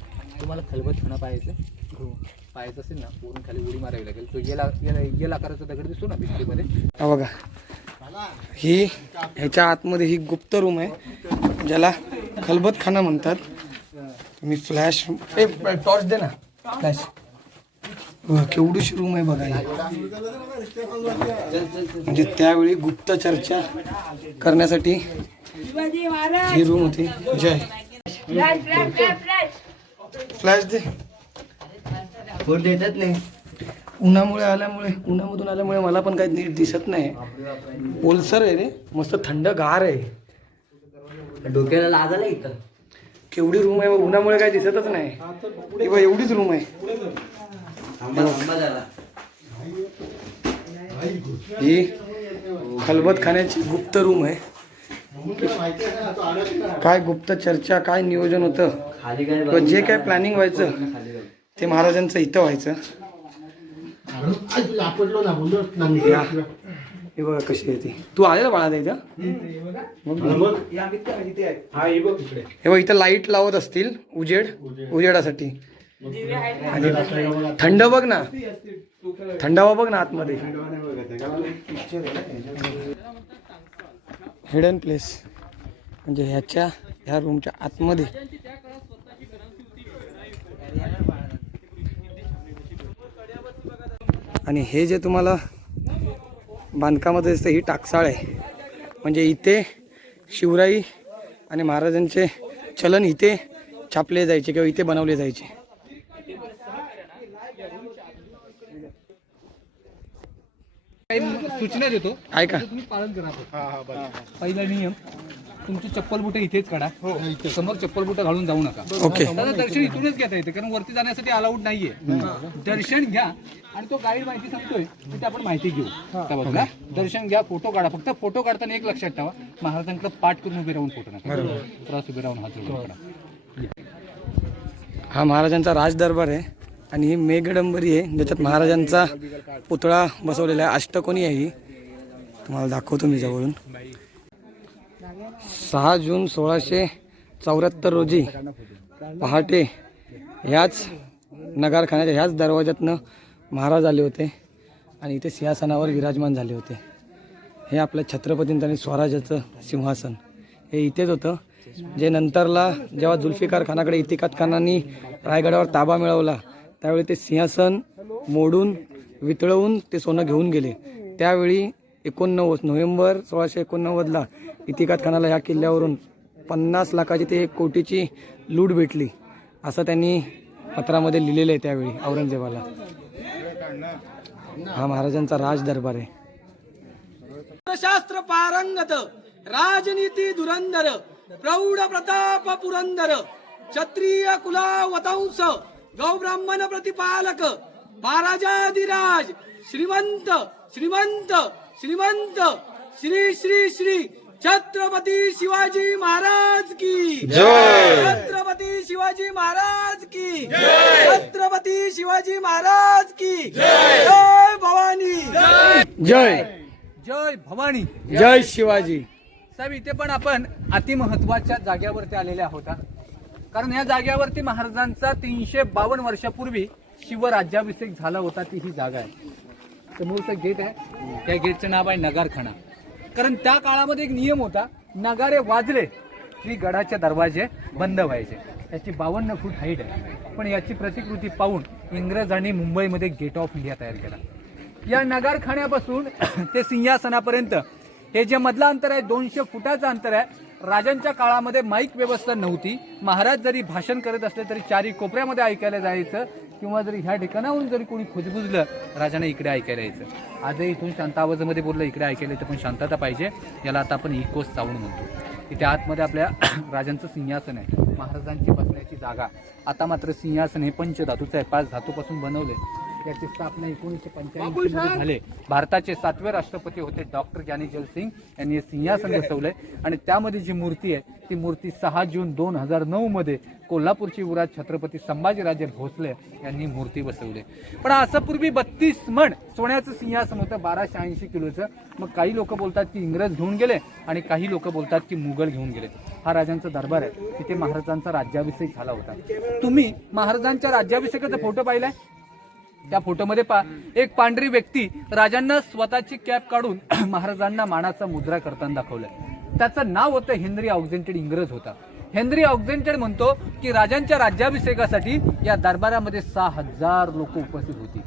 तुम्हाला खलबत खाना पाहायचं असेल ना, वरून खाली उडी मारावी लागेल. तो येल आकाराचा दगड दिसतो ना भिंतीमध्ये, हा बघा. ही ह्याच्या आतमध्ये ही गुप्त रूम आहे ज्याला खलबत खाना म्हणतात. तुम्ही फ्लॅश टॉर्च दे ना, फ्लॅश. केवढीशी रूम आहे बघा. म्हणजे त्यावेळी गुप्त चर्चा करण्यासाठी ही रूम होती. जय फ्लॅश दे. फोन देतात नाही, उन्हामधून आल्यामुळे मला पण काही नीट दिसत नाही. ओलसर आहे रे, मस्त थंड गार आहे, डोक्याला लागलं इथं. केवढी रूम आहे, उन्हामुळे काही दिसतच नाही. एवढीच रूम आहे. ही खलबत खाण्याची गुप्त रूम आहे. काय गुप्त चर्चा, काय नियोजन होतं, जे काय प्लॅनिंग व्हायचं ते महाराजांचं इथं व्हायचं. हे बघा कशी आहे ती. तू आलेला बाळा इथं. हे बघ इथं लाईट लावत असतील उजेडासाठी. आणि थंड बघ ना, थंडावा बघ ना आतमध्ये. हिडन प्लेस म्हणजे ह्या रूमच्या आतमध्ये आणि हे जे तुम्हाला बांधकामाचं दिसतं ही टाकसाळ आहे. म्हणजे इथे शिवराई आणि महाराजांचे चलन इथे छापले जायचे किंवा इथे बनवले जायचे. काही सूचना देतो, ऐका. तुम्ही पालन करा. पहिला नियम, तुमची चप्पल बुटे इथेच काढा. समोर चप्पल बुटे घालून जाऊ नका. ओके. त्याला दर्शन इथूनच घेता येते, कारण वरती जाण्यासाठी अलाउड नाहीये. दर्शन घ्या आणि तो गाईड माहिती सांगतोय तिथे आपण माहिती घेऊ. त्या बाजूला दर्शन घ्या, फोटो काढा. फक्त फोटो काढताना एक लक्षात ठेवा, महाराजांकडे पाठ करून उभे राहून फोटो नका. त्रास उभे राहून हात जोडून काढा. हा महाराजांचा राजदरबार आहे आणि ही मेघडंबरी आहे ज्याच्यात महाराजांचा पुतळा बसवलेला आहे. अष्टकोनी आहे ही, तुम्हाला दाखवतो मी जवळून. 6 जून 1674 रोजी पहाटे ह्याच नगारखान्याच्या ह्याच दरवाज्यातनं महाराज आले होते आणि इथे सिंहासनावर विराजमान झाले होते. हे आपल्या छत्रपतींचं आणि स्वराज्याचं सिंहासन हे इथेच होतं, जे नंतरला जेव्हा जुल्फिकार खानाकडे इतिकात खानांनी रायगडावर ताबा मिळवला त्यावेळी ते सिंहासन मोडून वितळवून ते सोनं घेऊन गेले. त्यावेळी 89 नोव्हेंबर 1689ला इतिकात खानाला ह्या किल्ल्यावरून 50 लाखाची ते 1 कोटीची लूट भेटली असं त्यांनी पत्रामध्ये लिहिलेलं आहे त्यावेळी औरंगजेबाला. हा महाराजांचा राज दरबार आहे. शास्त्र पारंगत राजनीती धुरंधर प्रौढ प्रताप पुरंदर क्षत्रिय कुलावतंस गौब्राह्मण प्रतिपालक महाराजाधिराज श्रीमंत श्रीमंत श्रीमंत श्री श्री श्री छत्रपती शिवाजी महाराज की जय. छत्रपती शिवाजी महाराज की जय. छत्रपती शिवाजी महाराज की जय. जय भवानी जय. जय भवानी जय शिवाजी. साहेब, इथे पण आपण अतिमहत्वाच्या जाग्यावरती आलेले आहोत. कारण या जाग्यावरती महाराजांचा 352 वर्षापूर्वी शिवराज्याभिषेक झाला होता. ती ही जागा आहे. समोरचं गेट आहे, त्या गेटचं नाव आहे नगारखाना. कारण त्या काळामध्ये एक नियम होता, नगारे वाजले की गडाचे दरवाजे बंद व्हायचे. याची 52 फूट हाईट आहे. पण याची प्रतिकृती पाहून इंग्रजांनी मुंबईमध्ये गेट ऑफ इंडिया तयार केला. या नगारखान्यापासून ते सिंहासनापर्यंत हे जे मधलं अंतर आहे 200 फुटाचं अंतर आहे. राजांच्या काळामध्ये माईक व्यवस्था नव्हती. महाराज जरी भाषण करत असले तरी चारी कोपऱ्यामध्ये ऐकायला जायचं, किंवा जरी ह्या ठिकाणाहून जरी कोणी खुजबुजलं राजाने इकडे ऐकायला यायचं. आजही इथून शांत आवाजामध्ये बोललं इकडे ऐकायला येतं, पण शांतता पाहिजे. याला आता आपण इकोस साऊंड म्हणतो. इथे आतमध्ये आपल्या राजांचं सिंहासन आहे, महाराजांची बसण्याची जागा. आता मात्र सिंहासन हे पंचधातूचं आहे, 5 धातूपासून बनवले. याची स्थापना 1985 मध्ये झाले. भारताचे 7वे राष्ट्रपती होते डॉक्टर ज्ञानेजल सिंग यांनी हे सिंहासन बसवलंय. आणि त्यामध्ये जी मूर्ती आहे ती मूर्ती 6 जून 2009 मध्ये कोल्हापूरचे युवराज छत्रपती संभाजीराजे भोसले यांनी मूर्ती बसवली. पण असं पूर्वी 32 मण सोन्याचं सिंहासन होतं, 1280 किलोचं. मग काही लोक बोलतात की इंग्रज घेऊन गेले आणि काही लोक बोलतात की मुघल घेऊन गेले. हा राजांचा दरबार आहे, तिथे महाराजांचा राज्याभिषेक झाला होता. तुम्ही महाराजांच्या राज्याभिषेकाचा फोटो पाहिलाय? त्या फोटोमध्ये एक पांढरी व्यक्ती राजांना स्वतःची कॅप काढून महाराजांना मानाचा मुद्रा करताना दाखवलाय. त्याचं नाव होतं हेनरी ऑक्झेंटेड. इंग्रज होता. हेनरी ऑक्झेंटेड म्हणतो की राजांच्या राज्याभिषेकासाठी या दरबारामध्ये 6000 लोक उपस्थित होती.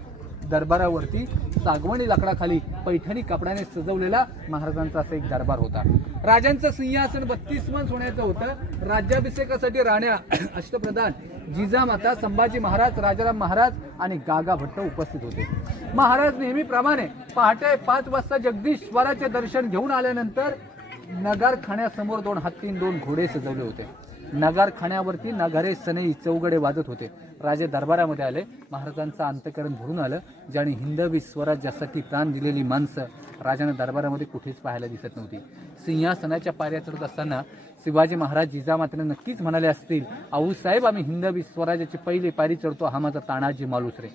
दरबारावरती सागवणी लाकडाखाली पैठणी कपड्याने सजवलेला महाराजांचा असा एक दरबार होता. राजांचं सिंहासन 32 मन सोन्याचं होतं. राज्याभिषेकासाठी राण्या, अष्टप्रधान, जिजामाता, संभाजी महाराज, राजाराम महाराज आणि गागा भट्ट उपस्थित होते. महाराज नेहमीप्रमाणे पहाटे 5 वाजता जगदीश्वराचे दर्शन घेऊन आल्यानंतर नगारखान्यासमोर 2 हत्ती 2 घोडे सजवले होते. नगारखान्यावरती नगारे, सनई, चौगडे वाजत होते. राजे दरबारामध्ये आले. महाराजांचं अंतःकरण भरून आलं. ज्यांनी हिंदवी स्वराज्यासाठी प्राण दिलेली माणसं राजांना दरबारामध्ये कुठेच पाहायला दिसत नव्हती. सिंहासनाच्या पायऱ्या चढत असताना शिवाजी महाराज जिजामातेने नक्कीच म्हणाले असतील, आऊसाहेब आम्ही हिंदवी स्वराज्याची पहिली पायरी चढतो, हा माझा तानाजी मालुसरे.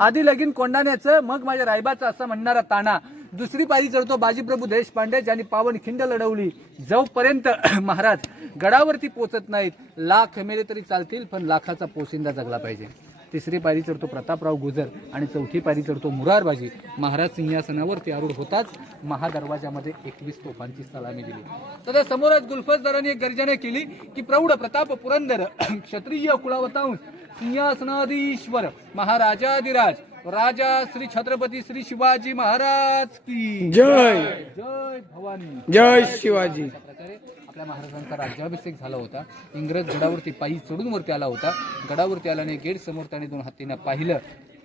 आधी लगीन कोंडाण्याचं, मग माझ्या रायबाचं असं म्हणणारा ताना. दुसरी पायरी चढतो बाजीप्रभू देशपांडे, ज्यांनी पावन खिंड लढवली. जोपर्यंत महाराज गडावरती पोचत नाहीत, लाख मेले तरी चालतील, पण लाखाचा पोशिंदा जगला पाहिजे. तिसरी पायरी चढतो प्रतापराव गुजर आणि चौथी पायरी चढतो मुरारबाजी. महाराज सिंहासनावरती आरूढ होताच महादरवाजामध्ये 21 तोफांची सलामी दिली. तर समोरच गुलफजदारांनी एक गर्जना केली की प्रौढ प्रताप पुरंदर क्षत्रिय कुळावतांश सिंहासनाधीश्वर महाराजाधिराज राजा श्री छत्रपती श्री शिवाजी महाराज की जय. जय भवानी. जय शिवाजी. अशा प्रकारे आपल्या महाराजांचा राज्याभिषेक झाला होता. इंग्रज गडावरती पायी चढून वरती आला होता. गडावरती आल्याने गेट समोर त्याने 2 हत्तींना पाहिलं.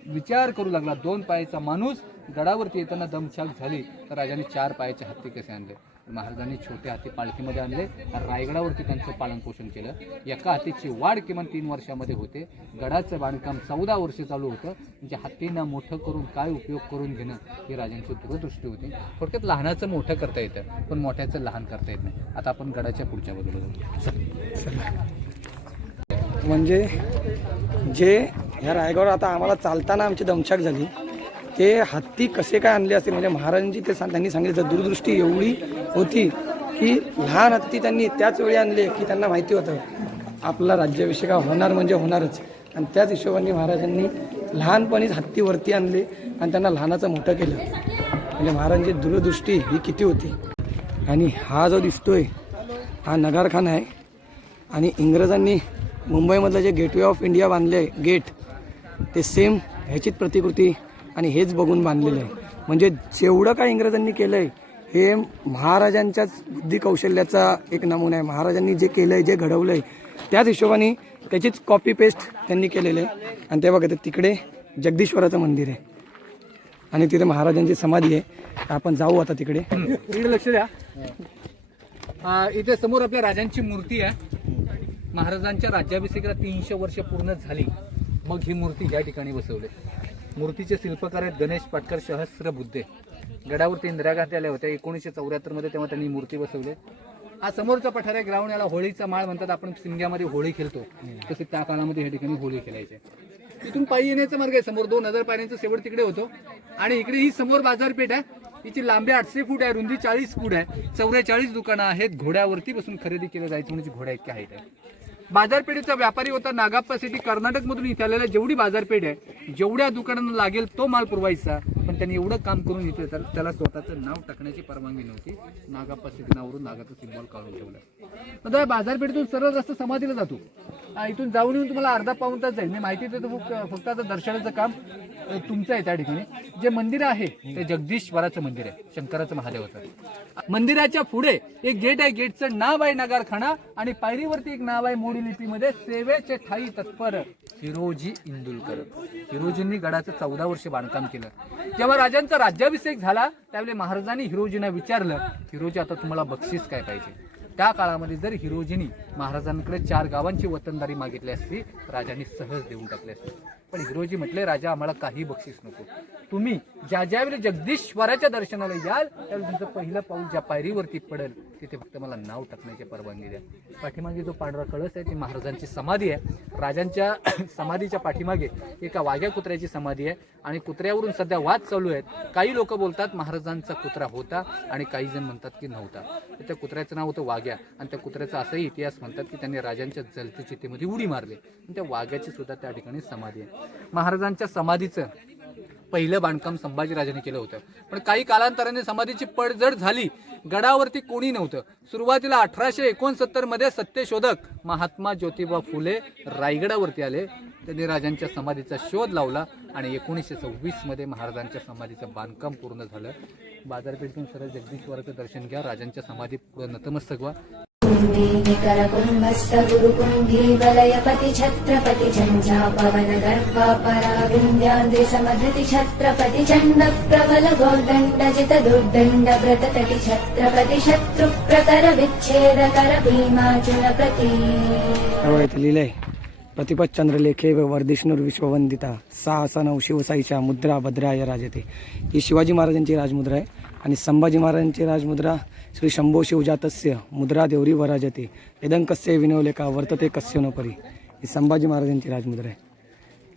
विचार करू लागला, 2 पायाचा माणूस गडावरती येताना दमछाक झाली तर राजाने 4 पायाचे हत्ती कसे आणले. महाराजांनी छोटे हत्ती पालखीमध्ये आणले. रायगडावरती त्यांचं पालनपोषण केलं. एका हत्तीची वाढ किमान 3 वर्षामध्ये होते. गडाचं बांधकाम 14 वर्ष चालू होतं. म्हणजे हत्तींना मोठं करून काय उपयोग करून घेणं ही राजांची दूरदृष्टी होती. थोडक्यात लहानाचं मोठं करता येतं पण मोठ्याचं लहान करता येत नाही. आता आपण गडाच्या पुढच्या बाजूला जाऊ. म्हणजे जे ह्या रायगडावर आता आम्हाला चालताना आमची दमछाक झाली ते हत्ती कसे काय आणले असतील. म्हणजे महाराजांची ते त्यांनी सांगितलं दूरदृष्टी एवढी होती की लहान हत्ती त्यांनी त्याच वेळी आणले की त्यांना माहिती होतं आपला राज्याभिषेक होणार म्हणजे होणारच. आणि त्याच हिशोबाने महाराजांनी लहानपणीच हत्ती वरती आणले आणि त्यांना लहानाचं मोठं केलं. म्हणजे महाराजांची दूरदृष्टी ही किती होती. आणि हा जो दिसतोय हा नगारखाना आहे. आणि इंग्रजांनी मुंबईमधलं जे गेटवे ऑफ इंडिया बांधले आहे गेट ते सेम ह्याचीच प्रतिकृती आणि हेच बघून बांधलेलं आहे. म्हणजे जेवढं काय इंग्रजांनी केलं आहे हे महाराजांच्याच बुद्धी कौशल्याचा एक नमुना आहे. महाराजांनी जे केलं आहे जे घडवलं आहे त्याच हिशोबाने त्याचीच कॉपी पेस्ट त्यांनी केलेलं आहे. आणि ते बघा तिकडे जगदीश्वराचं मंदिर आहे आणि तिथे महाराजांची समाधी आहे. आपण जाऊ आता तिकडे. इकडे लक्ष द्या. इथे समोर आपल्या राजांची मूर्ती आहे. महाराजांच्या राज्याभिषेकाला 300 वर्ष पूर्ण झाली मग ही मूर्ती या ठिकाणी बसवली. मूर्तीचे शिल्पकार आहेत गणेश पाटकर सहस्रबुद्धे. गडावरती इंदिरा गांधी आल्या होत्या 1974 मध्ये, तेव्हा त्यांनी मूर्ती बसवली. हा समोरचा पठार आहे ग्राउंड, याला होळीचा माळ म्हणतात. आपण सिंग्यामध्ये होळी खेळतो तसे त्या काळामध्ये या ठिकाणी होळी खेळायचे. इथून पायी येण्याचा मार्ग आहे. समोर 2000 पायऱ्यांचा शेवट तिकडे होतो. आणि इकडे ही समोर बाजारपेठ आहे. हिची लांबी 800 फूट आहे, रुंदी 40 फूट आहे. 44 दुकानं आहेत. घोड्यावरती बसून खरेदी केलं जायचं म्हणजे घोड्या इतक्या आहेत. बाजारपेठेचा व्यापारी होता नागाप्पा सिटी. कर्नाटकमधून इथे आलेला जेवढी बाजारपेठ आहे जेवढ्या दुकानांना लागेल तो माल पुरवायचा. पण त्यांनी एवढं काम करून इथे त्याला स्वतःचं नाव टाकण्याची परवानगी नव्हती. नागाप्पा सिटी नावावरून नागाचं सिम्बॉल काढून ठेवलं. तर त्या बाजारपेठेतून सरळ रस्ता समाधीला जातो. इथून जाऊन येऊन तुम्हाला अर्धा पाऊण तास जाईल. मी माहिती देतो. फक्त आता दर्शनाचं काम तुमचं आहे. त्या ठिकाणी जे मंदिर आहे ते जगदीश्वराचं मंदिर आहे, शंकराचं महादेवाचं. मंदिराच्या पुढे एक गेट आहे. गेटचं नाव आहे नगारखाना आणि पायरीवरती एक नाव आहे मोडी लिपीमध्ये सेवेचे ठाई तत्पर हिरोजी इंदुलकर. हिरोजींनी गडाचं 14 वर्ष बांधकाम केलं. जेव्हा राजांचा राज्याभिषेक झाला त्यावेळी महाराजांनी हिरोजींना विचारलं, हिरोजी आता तुम्हाला बक्षीस काय पाहिजे. त्या काळामध्ये जर हिरोजींनी महाराजांकडे 4 गावांची वतनदारी मागितली असती राजांनी सहज देऊन टाकली असती. पण हिरोजी म्हटले, राजा आम्हाला काही बक्षीस नको. तुम्ही ज्यावेळी जगदीश्वराच्या दर्शनाला याल त्यावेळी तुमचं पहिलं पाऊल ज्या पायरीवरती पडेल तिथे फक्त मला नाव टाकण्याची परवानगी द्या. पाठीमागे जो पांढरा कळस आहे ती महाराजांची समाधी आहे. राजांच्या समाधीच्या पाठीमागे एका वाघ्या कुत्र्याची समाधी आहे आणि कुत्र्यावरून सध्या वाद चालू आहेत. काही लोक बोलतात महाराजांचा कुत्रा होता आणि काही जण म्हणतात की नव्हता. त्या कुत्र्याचं नाव होतं वाघ्या आणि त्या कुत्र्याचा असाही इतिहास म्हणतात की त्यांनी राजांच्या जलती चितेमध्ये उडी मारली. त्या वाघ्याची सुद्धा त्या ठिकाणी समाधी आहे. महाराजांच्या समाधीचं पहिलं बांधकाम संभाजीराजांनी केलं होतं. पण काही कालांतराने समाधीची पडझड झाली. गडावरती कोणी नव्हतं. सुरुवातीला 1869 मध्ये सत्यशोधक महात्मा ज्योतिबा फुले रायगडावरती आले. त्यांनी राजांच्या समाधीचा शोध लावला आणि 1926 मध्ये महाराजांच्या समाधीचं बांधकाम पूर्ण झालं. बाजारपेठेतून सरळ जगदीश्वराचं दर्शन घ्या. राजांच्या समाधी पुढे नतमस्तक व्हा. करकुंभस्थ गुरुकुंभी वलयपति छत्रपति झंझा पवन गर्भा पराविन्द्याद्रि समधति छत्रपति चंड प्रबल गोदंड जित दुर्दंड व्रततटि छत्रपति शत्रु प्रकर विच्छेद कर भीमाचुन प्रती. इथे लिहिलंय प्रतिपत चंद्रलेखे व वर्धिष्णुर विश्ववंदिता साहसा नव शिवसाईच्या मुद्रा भद्राय राजते. ही शिवाजी महाराजांची राजमुद्रा आहे. आणि संभाजी महाराजांची राजमुद्रा श्री शंभो शिवजातस्य मुद्रा देवरी वराजते यदं कस्य विनवलेका वर्तते कस्य नो परी. ही संभाजी महाराजांची राजमुद्रा आहे.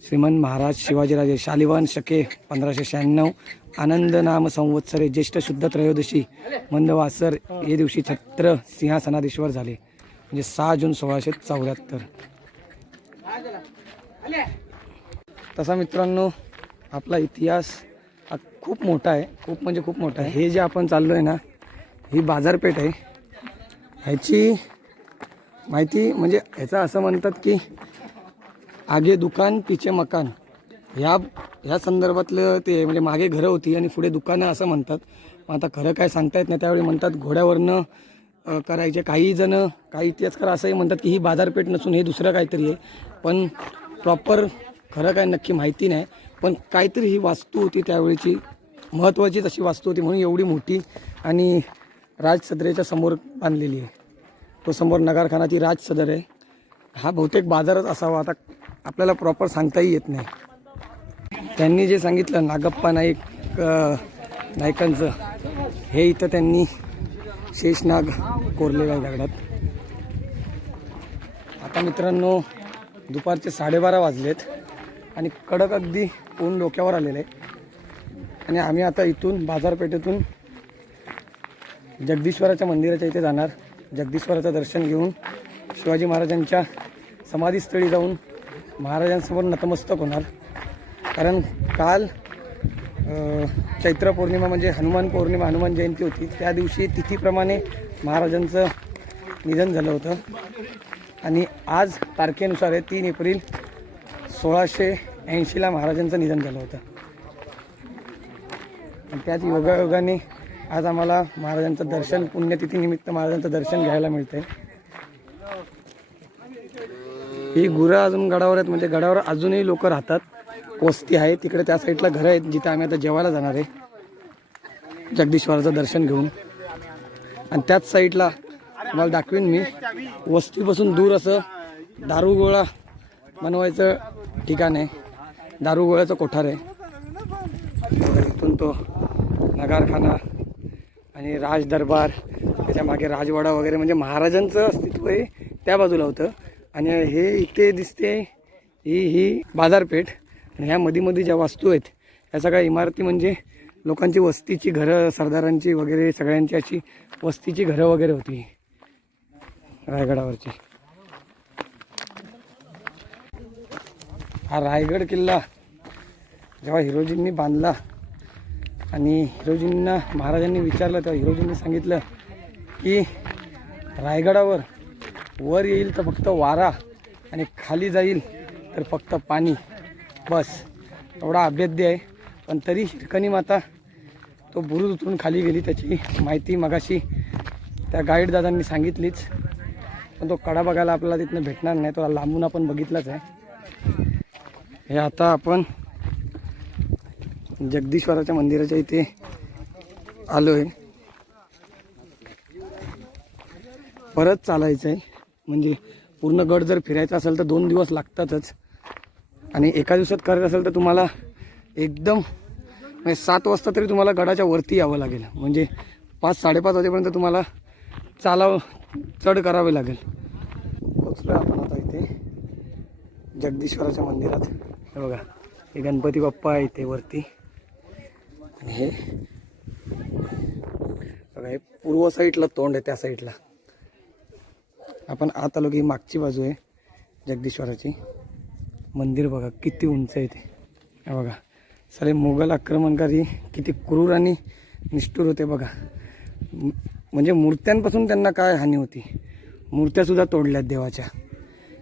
श्रीमंत महाराज शिवाजीराजे शालिवाहन शके 1596 आनंद नाम संवत्सरे ज्येष्ठ शुद्ध त्रयोदशी मंदवासर या दिवशी छत्र सिंहासनाधीश्वर झाले. म्हणजे 6 जून 1674. तसा मित्रांनो आपला इतिहास हा खूप मोठा आहे, खूप म्हणजे खूप मोठा आहे. हे जे आपण चाललो आहे ना, ही बाजारपेठ आहे. ह्याची माहिती म्हणजे ह्याचं असं म्हणतात की आगे दुकान पिछे मकान, ह्या संदर्भातलं ते म्हणजे मागे घरं होती आणि पुढे दुकानं असं म्हणतात. मग आता खरं काय सांगता येत नाही. त्यावेळी म्हणतात घोड्यावरनं करायचे. काही जण काही इतिहासकार असंही म्हणतात की ही बाजारपेठ नसून हे दुसरं काहीतरी आहे. पण प्रॉपर खरं काय नक्की माहिती नाही. पण काहीतरी ही वास्तू होती त्यावेळीची, महत्त्वाचीच अशी वास्तू होती म्हणून एवढी मोठी आणि राजसदरेच्या समोर बांधलेली आहे. तो समोर नगारखाना ती राजसदर आहे. हा बहुतेक बाजारच असावा, आता आपल्याला प्रॉपर सांगताही येत नाही. त्यांनी जे सांगितलं नागप्पा नायकांचं, हे इथं त्यांनी शेषनाग कोरलेलं आहे दगडात. आता मित्रांनो दुपारचे 12:30 वाजलेत आणि कडक अगदी ऊन डोक्यावर आलेलं आहे. आणि आम्ही आता इथून बाजारपेठेतून जगदीश्वराच्या मंदिराच्या इथे जाणार. जगदीश्वराचं दर्शन घेऊन शिवाजी महाराजांच्या समाधीस्थळी जाऊन महाराजांसमोर नतमस्तक होणार. कारण काल चैत्र पौर्णिमा म्हणजे हनुमान पौर्णिमा, हनुमान जयंती होती. त्या दिवशी तिथीप्रमाणे महाराजांचं निधन झालं होतं आणि आज तारखेनुसार आहे 3 एप्रिल 1680ला महाराजांचं निधन झालं होतं. आणि त्याच योगायोगाने आज आम्हाला महाराजांचं दर्शन, पुण्यतिथीनिमित्त महाराजांचं दर्शन घ्यायला मिळतंय. ही गुरं अजून गडावर आहेत, म्हणजे गडावर अजूनही लोक राहतात. वस्ती आहे तिकडे, त्या साईडला घरं आहेत जिथे आम्ही आता जेवायला जाणार आहे जगदीश्वराचं दर्शन घेऊन. आणि त्याच साईडला तुम्हाला दाखवीन मी, वस्तीपासून दूर असं दारुगोळा बनवायचं ठिकाण आहे, दारुगोळ्याचं कोठार आहे. इथून तो नगारखाना आणि राजदरबार, त्याच्या मागे राजवाडा वगैरे, म्हणजे महाराजांचं अस्तित्व आहे त्या बाजूला होतं. आणि हे इथे दिसते ही बाजारपेठ. आणि ह्या मध्ये ज्या वास्तू आहेत ह्या सगळ्या इमारती म्हणजे लोकांची वस्तीची घरं, सरदारांची वगैरे सगळ्यांची अशी वस्तीची घरं वगैरे होती रायगडावरची. हा रायगड किल्ला जेव्हा हिरोजींनी बांधला आणि हिरोजींना महाराजांनी विचारलं तेव्हा हिरोजींनी सांगितलं की रायगडावर वर येईल तर फक्त वारा आणि खाली जाईल तर फक्त पाणी, बस एवढा अभेद्य आहे. पण तरी हिरकणी माता तो बुरुज उतरून खाली गेली, त्याची माहिती मगाशी त्या गाईड दादांनी सांगितलीच. पण तो कडा बघायला आपल्याला तिथनं भेटणार नाही, तो लांबून आपण बघितलाच आहे. हे आता आपण जगदीश्वराच्या मंदिराच्या इथे आलो आहे. परत चालायचं आहे, म्हणजे पूर्ण गड जर फिरायचा असेल तर 2 दिवस लागतातच. आणि एका दिवसात करायचं असेल तर तुम्हाला एकदम म्हणजे 7 वाजता तरी तुम्हाला गडाच्या वरती यावं लागेल. म्हणजे 5-5:30 वाजेपर्यंत तुम्हाला चढ करावे लागेल. पोचलो आपण आता इथे जगदीश्वराच्या मंदिरात. हे बघा, हे गणपती बाप्पा आहे इथे वरती. आणि हे बघा, हे पूर्व साईडला तोंड आहे, त्या साईडला आपण आत आलो की मागची बाजू आहे जगदीश्वराची. मंदिर बघा किती उंच आहे ते. हे बघा, सारे मोगल आक्रमणकारी किती क्रूर आणि निष्ठुर होते बघा. म्हणजे मूर्त्यांपासून त्यांना काय हानी होती, मूर्त्यासुद्धा तोडल्यात देवाच्या.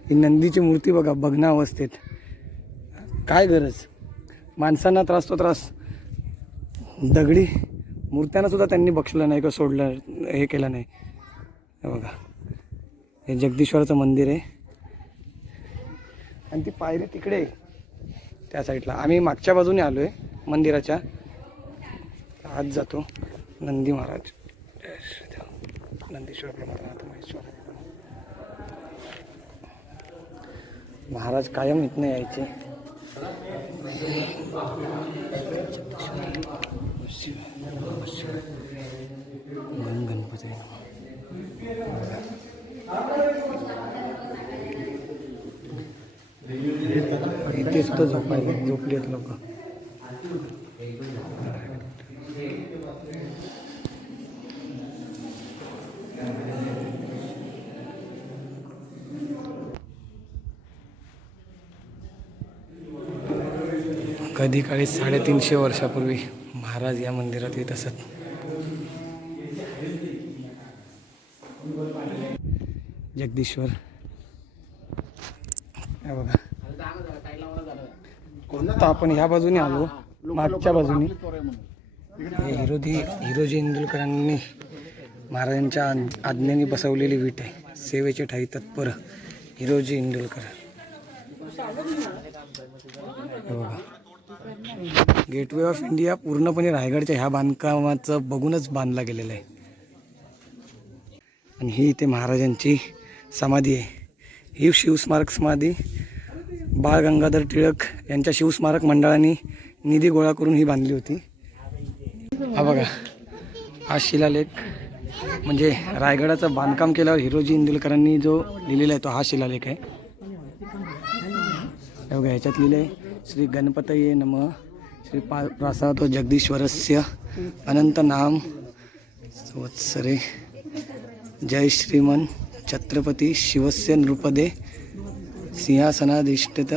ही नंदीची मूर्ती बघा भग्न अवस्थेत. काय गरज, माणसांना त्रास तो त्रास, दगडी मूर्त्यांनासुद्धा त्यांनी बक्षलं नाही किंवा सोडलं, हे केलं नाही. हे बघा, हे जगदीश्वराचं मंदिर आहे. आणि ती पायरी तिकडे आहे त्या साईडला. आम्ही मागच्या बाजूने आलो आहे मंदिराच्या. आज जातो नंदी महाराज, नंदीश्वर प्रमाणात महेश्वर महाराज कायम इथनं यायचे. गणपती इथे सुद्धा झोपली आहेत लोक. कधी काळी 350 वर्षापूर्वी महाराज या मंदिरात येत असत. जगदीश्वर हे बघा. आता आपण ह्या बाजूने आलो, मागच्या बाजूने हे हिरोजी इंदुलकरांनी महाराजांच्या आज्ञेने बसवलेली वीट आहे. सेवेचे ठाई तत्पर हिरोजी इंदुलकर. हे बघा, गेटवे ऑफ इंडिया पूर्णपणे रायगडच्या ह्या बांधकामाचं बघूनच बांधला गेलेला आहे. आणि ही इथे महाराजांची समाधी आहे. ही शिवस्मारक समाधी बाळ गंगाधर टिळक यांच्या शिवस्मारक मंडळाने निधी गोळा करून ही बांधली होती. हा बघा, हा शिलालेख म्हणजे रायगडाचं बांधकाम केल्यावर हिरोजी इंदुलकरांनी जो लिहिलेला आहे तो हा शिलालेख आहे. हे बघा, ह्याच्यात लिहिलं आहे श्री गणपतये नमः श्री प्रासादो जगदीश्वरस्य अनंत नाम संवत्सरे जय श्रीमन छत्रपती शिवस्य नृपदे सिंहासनाधिष्ठित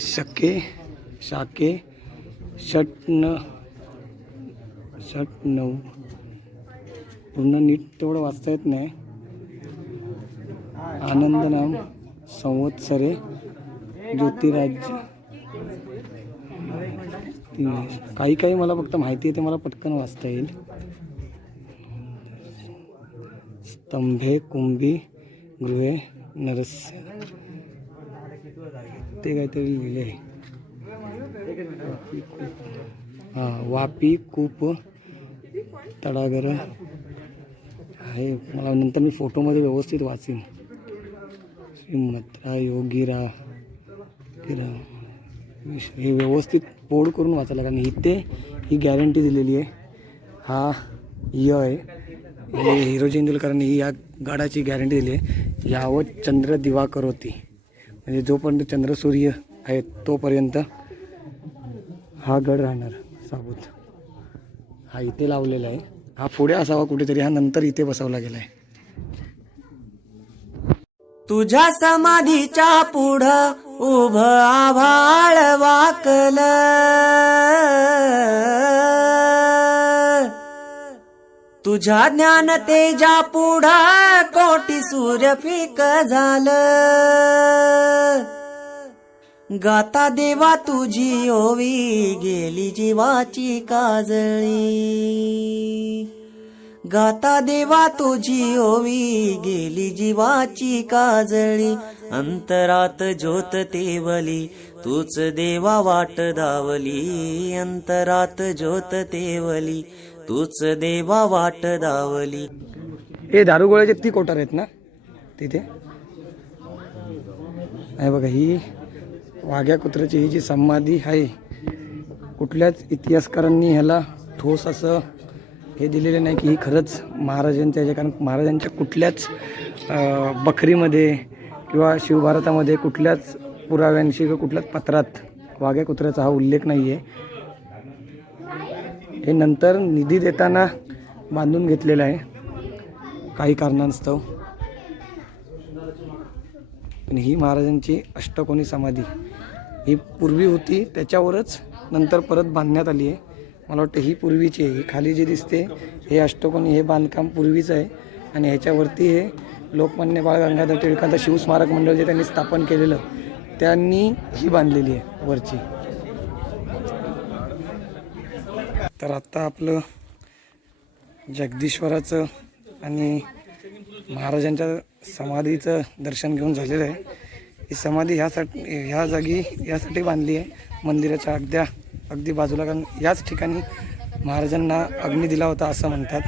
शाके षट नऊ. पूर्ण नीट तेवढं वाचता येत नाही. आनंद नाम संवत्सरे ज्योतिराज्य. काही मला फक्त माहिती आहे ते मला पटकन वाचता येईल. स्तंभे कुंभी गृहे नरस्य ते काहीतरी लिहिले आहे. वापी कूप तडागर आहे. मला नंतर मी फोटोमध्ये व्यवस्थित वाचीन. श्रीमत्रा योगीरा हे व्यवस्थित पोड करून वाचायला, कारण इथे ही गॅरंटी दिलेली आहे. हा आहे हे हिरोजी इंदुलकरांनी ही या गडाची गॅरंटी दिली आहे. यावत चंद्र दिवा करोती, म्हणजे जोपर्यंत चंद्र सूर्य आहे तोपर्यंत हा गड राहणार साबूत. हा इथे लावलेला आहे. हा पुढे असावा कुठेतरी, हा नंतर इथे बसवला गेला आहे. तुझ्या समाधीच्या पुढं उभं आभाळ वाकल, तुझ्या ज्ञान तेजा पुढं कोटी सूर्य फिक झालं. गाता देवा तुझी ओवी गेली जीवाची काजळी, गाता देवा तुझी ओवी गेली जीवाची काजळी. अंतरात ज्योत तेवली तूच देवा वाट दावली, अंतरात ज्योत तेवली तूच देवा वाट दावली. हे दारुगोळ्याचे ती कोठार आहेत ना तिथे. आहे बघा, ही वाघ्या कुत्र्याची ही जी समाधी आहे, कुठल्याच इतिहासकारांनी ह्याला ठोस असं हे दिलेले नाही की ही खरंच महाराजांच्या आहे. कारण महाराजांच्या कुठल्याच बखरीमध्ये किंवा शिवभारतामध्ये कुठल्याच पुराव्यांशी किंवा कुठल्याच पत्रात वाघ्या कुत्र्याचा हा उल्लेख नाही आहे. हे नंतर निधी देताना बांधून घेतलेलं आहे काही कारणास्तव. आणि ही महाराजांची अष्टकोनी समाधी ही पूर्वी होती, त्याच्यावरच नंतर परत बांधण्यात आली आहे. मला वाटतं ही पूर्वीची आहे. ही खाली जी दिसते हे अष्टकोनी हे बांधकाम पूर्वीचं आहे. आणि ह्याच्यावरती हे लोकमान्य बाळ गंगाधर टिळकांचं शिवस्मारक मंडळ जे त्यांनी स्थापन केलेलं त्यांनी ही बांधलेली आहे वरची. तर आता आपलं जगदीश्वराचं आणि महाराजांच्या समाधीचं दर्शन घेऊन झालेलं आहे. ही समाधी ह्या जागी यासाठी बांधली आहे मंदिराच्या अगदी बाजूला, कारण याच ठिकाणी महाराजांना अग्नी दिला होता असं म्हणतात.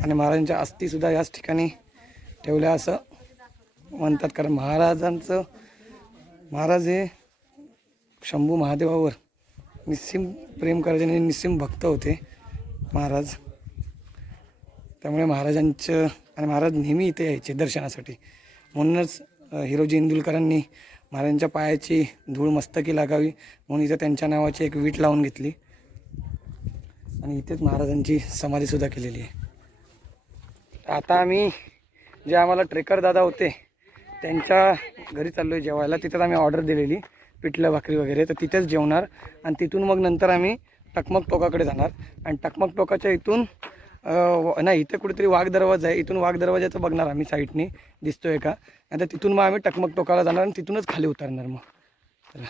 आणि महाराजांच्या अस्थिसुद्धा याच ठिकाणी ठेवल्या असं म्हणतात. कारण महाराज हे शंभू महादेवावर निस्सीम प्रेम करायचे आणि निस्सीम भक्त होते महाराज. त्यामुळे महाराजांचं आणि महाराज नेहमी इथे यायचे दर्शनासाठी. म्हणूनच हिरोजी इंदुलकरांनी महाराजांच्या पायाची धूळ मस्तकी लागावी म्हणून इथं त्यांच्या नावाची एक वीट लावून घेतली आणि इथेच महाराजांची समाधीसुद्धा केलेली आहे. आता आम्ही जे आम्हाला ट्रेकर दादा होते त्यांच्या घरी चाललो आहे जेवायला. तिथंच आम्ही ऑर्डर दिलेली पिठलं भाकरी वगैरे, तर तिथेच जेवणार आणि तिथून मग नंतर आम्ही टकमक टोकाकडे जाणार. आणि टकमक टोकाच्या इथून नाही, इथे कुठेतरी वाघ दरवाजा आहे, इथून वाघ दरवाजाचं बघणार आम्ही साईडनी दिसतोय का, नंतर तिथून मग आम्ही टकमक टोकाला जाणार आणि तिथूनच खाली उतरणार मग. चला.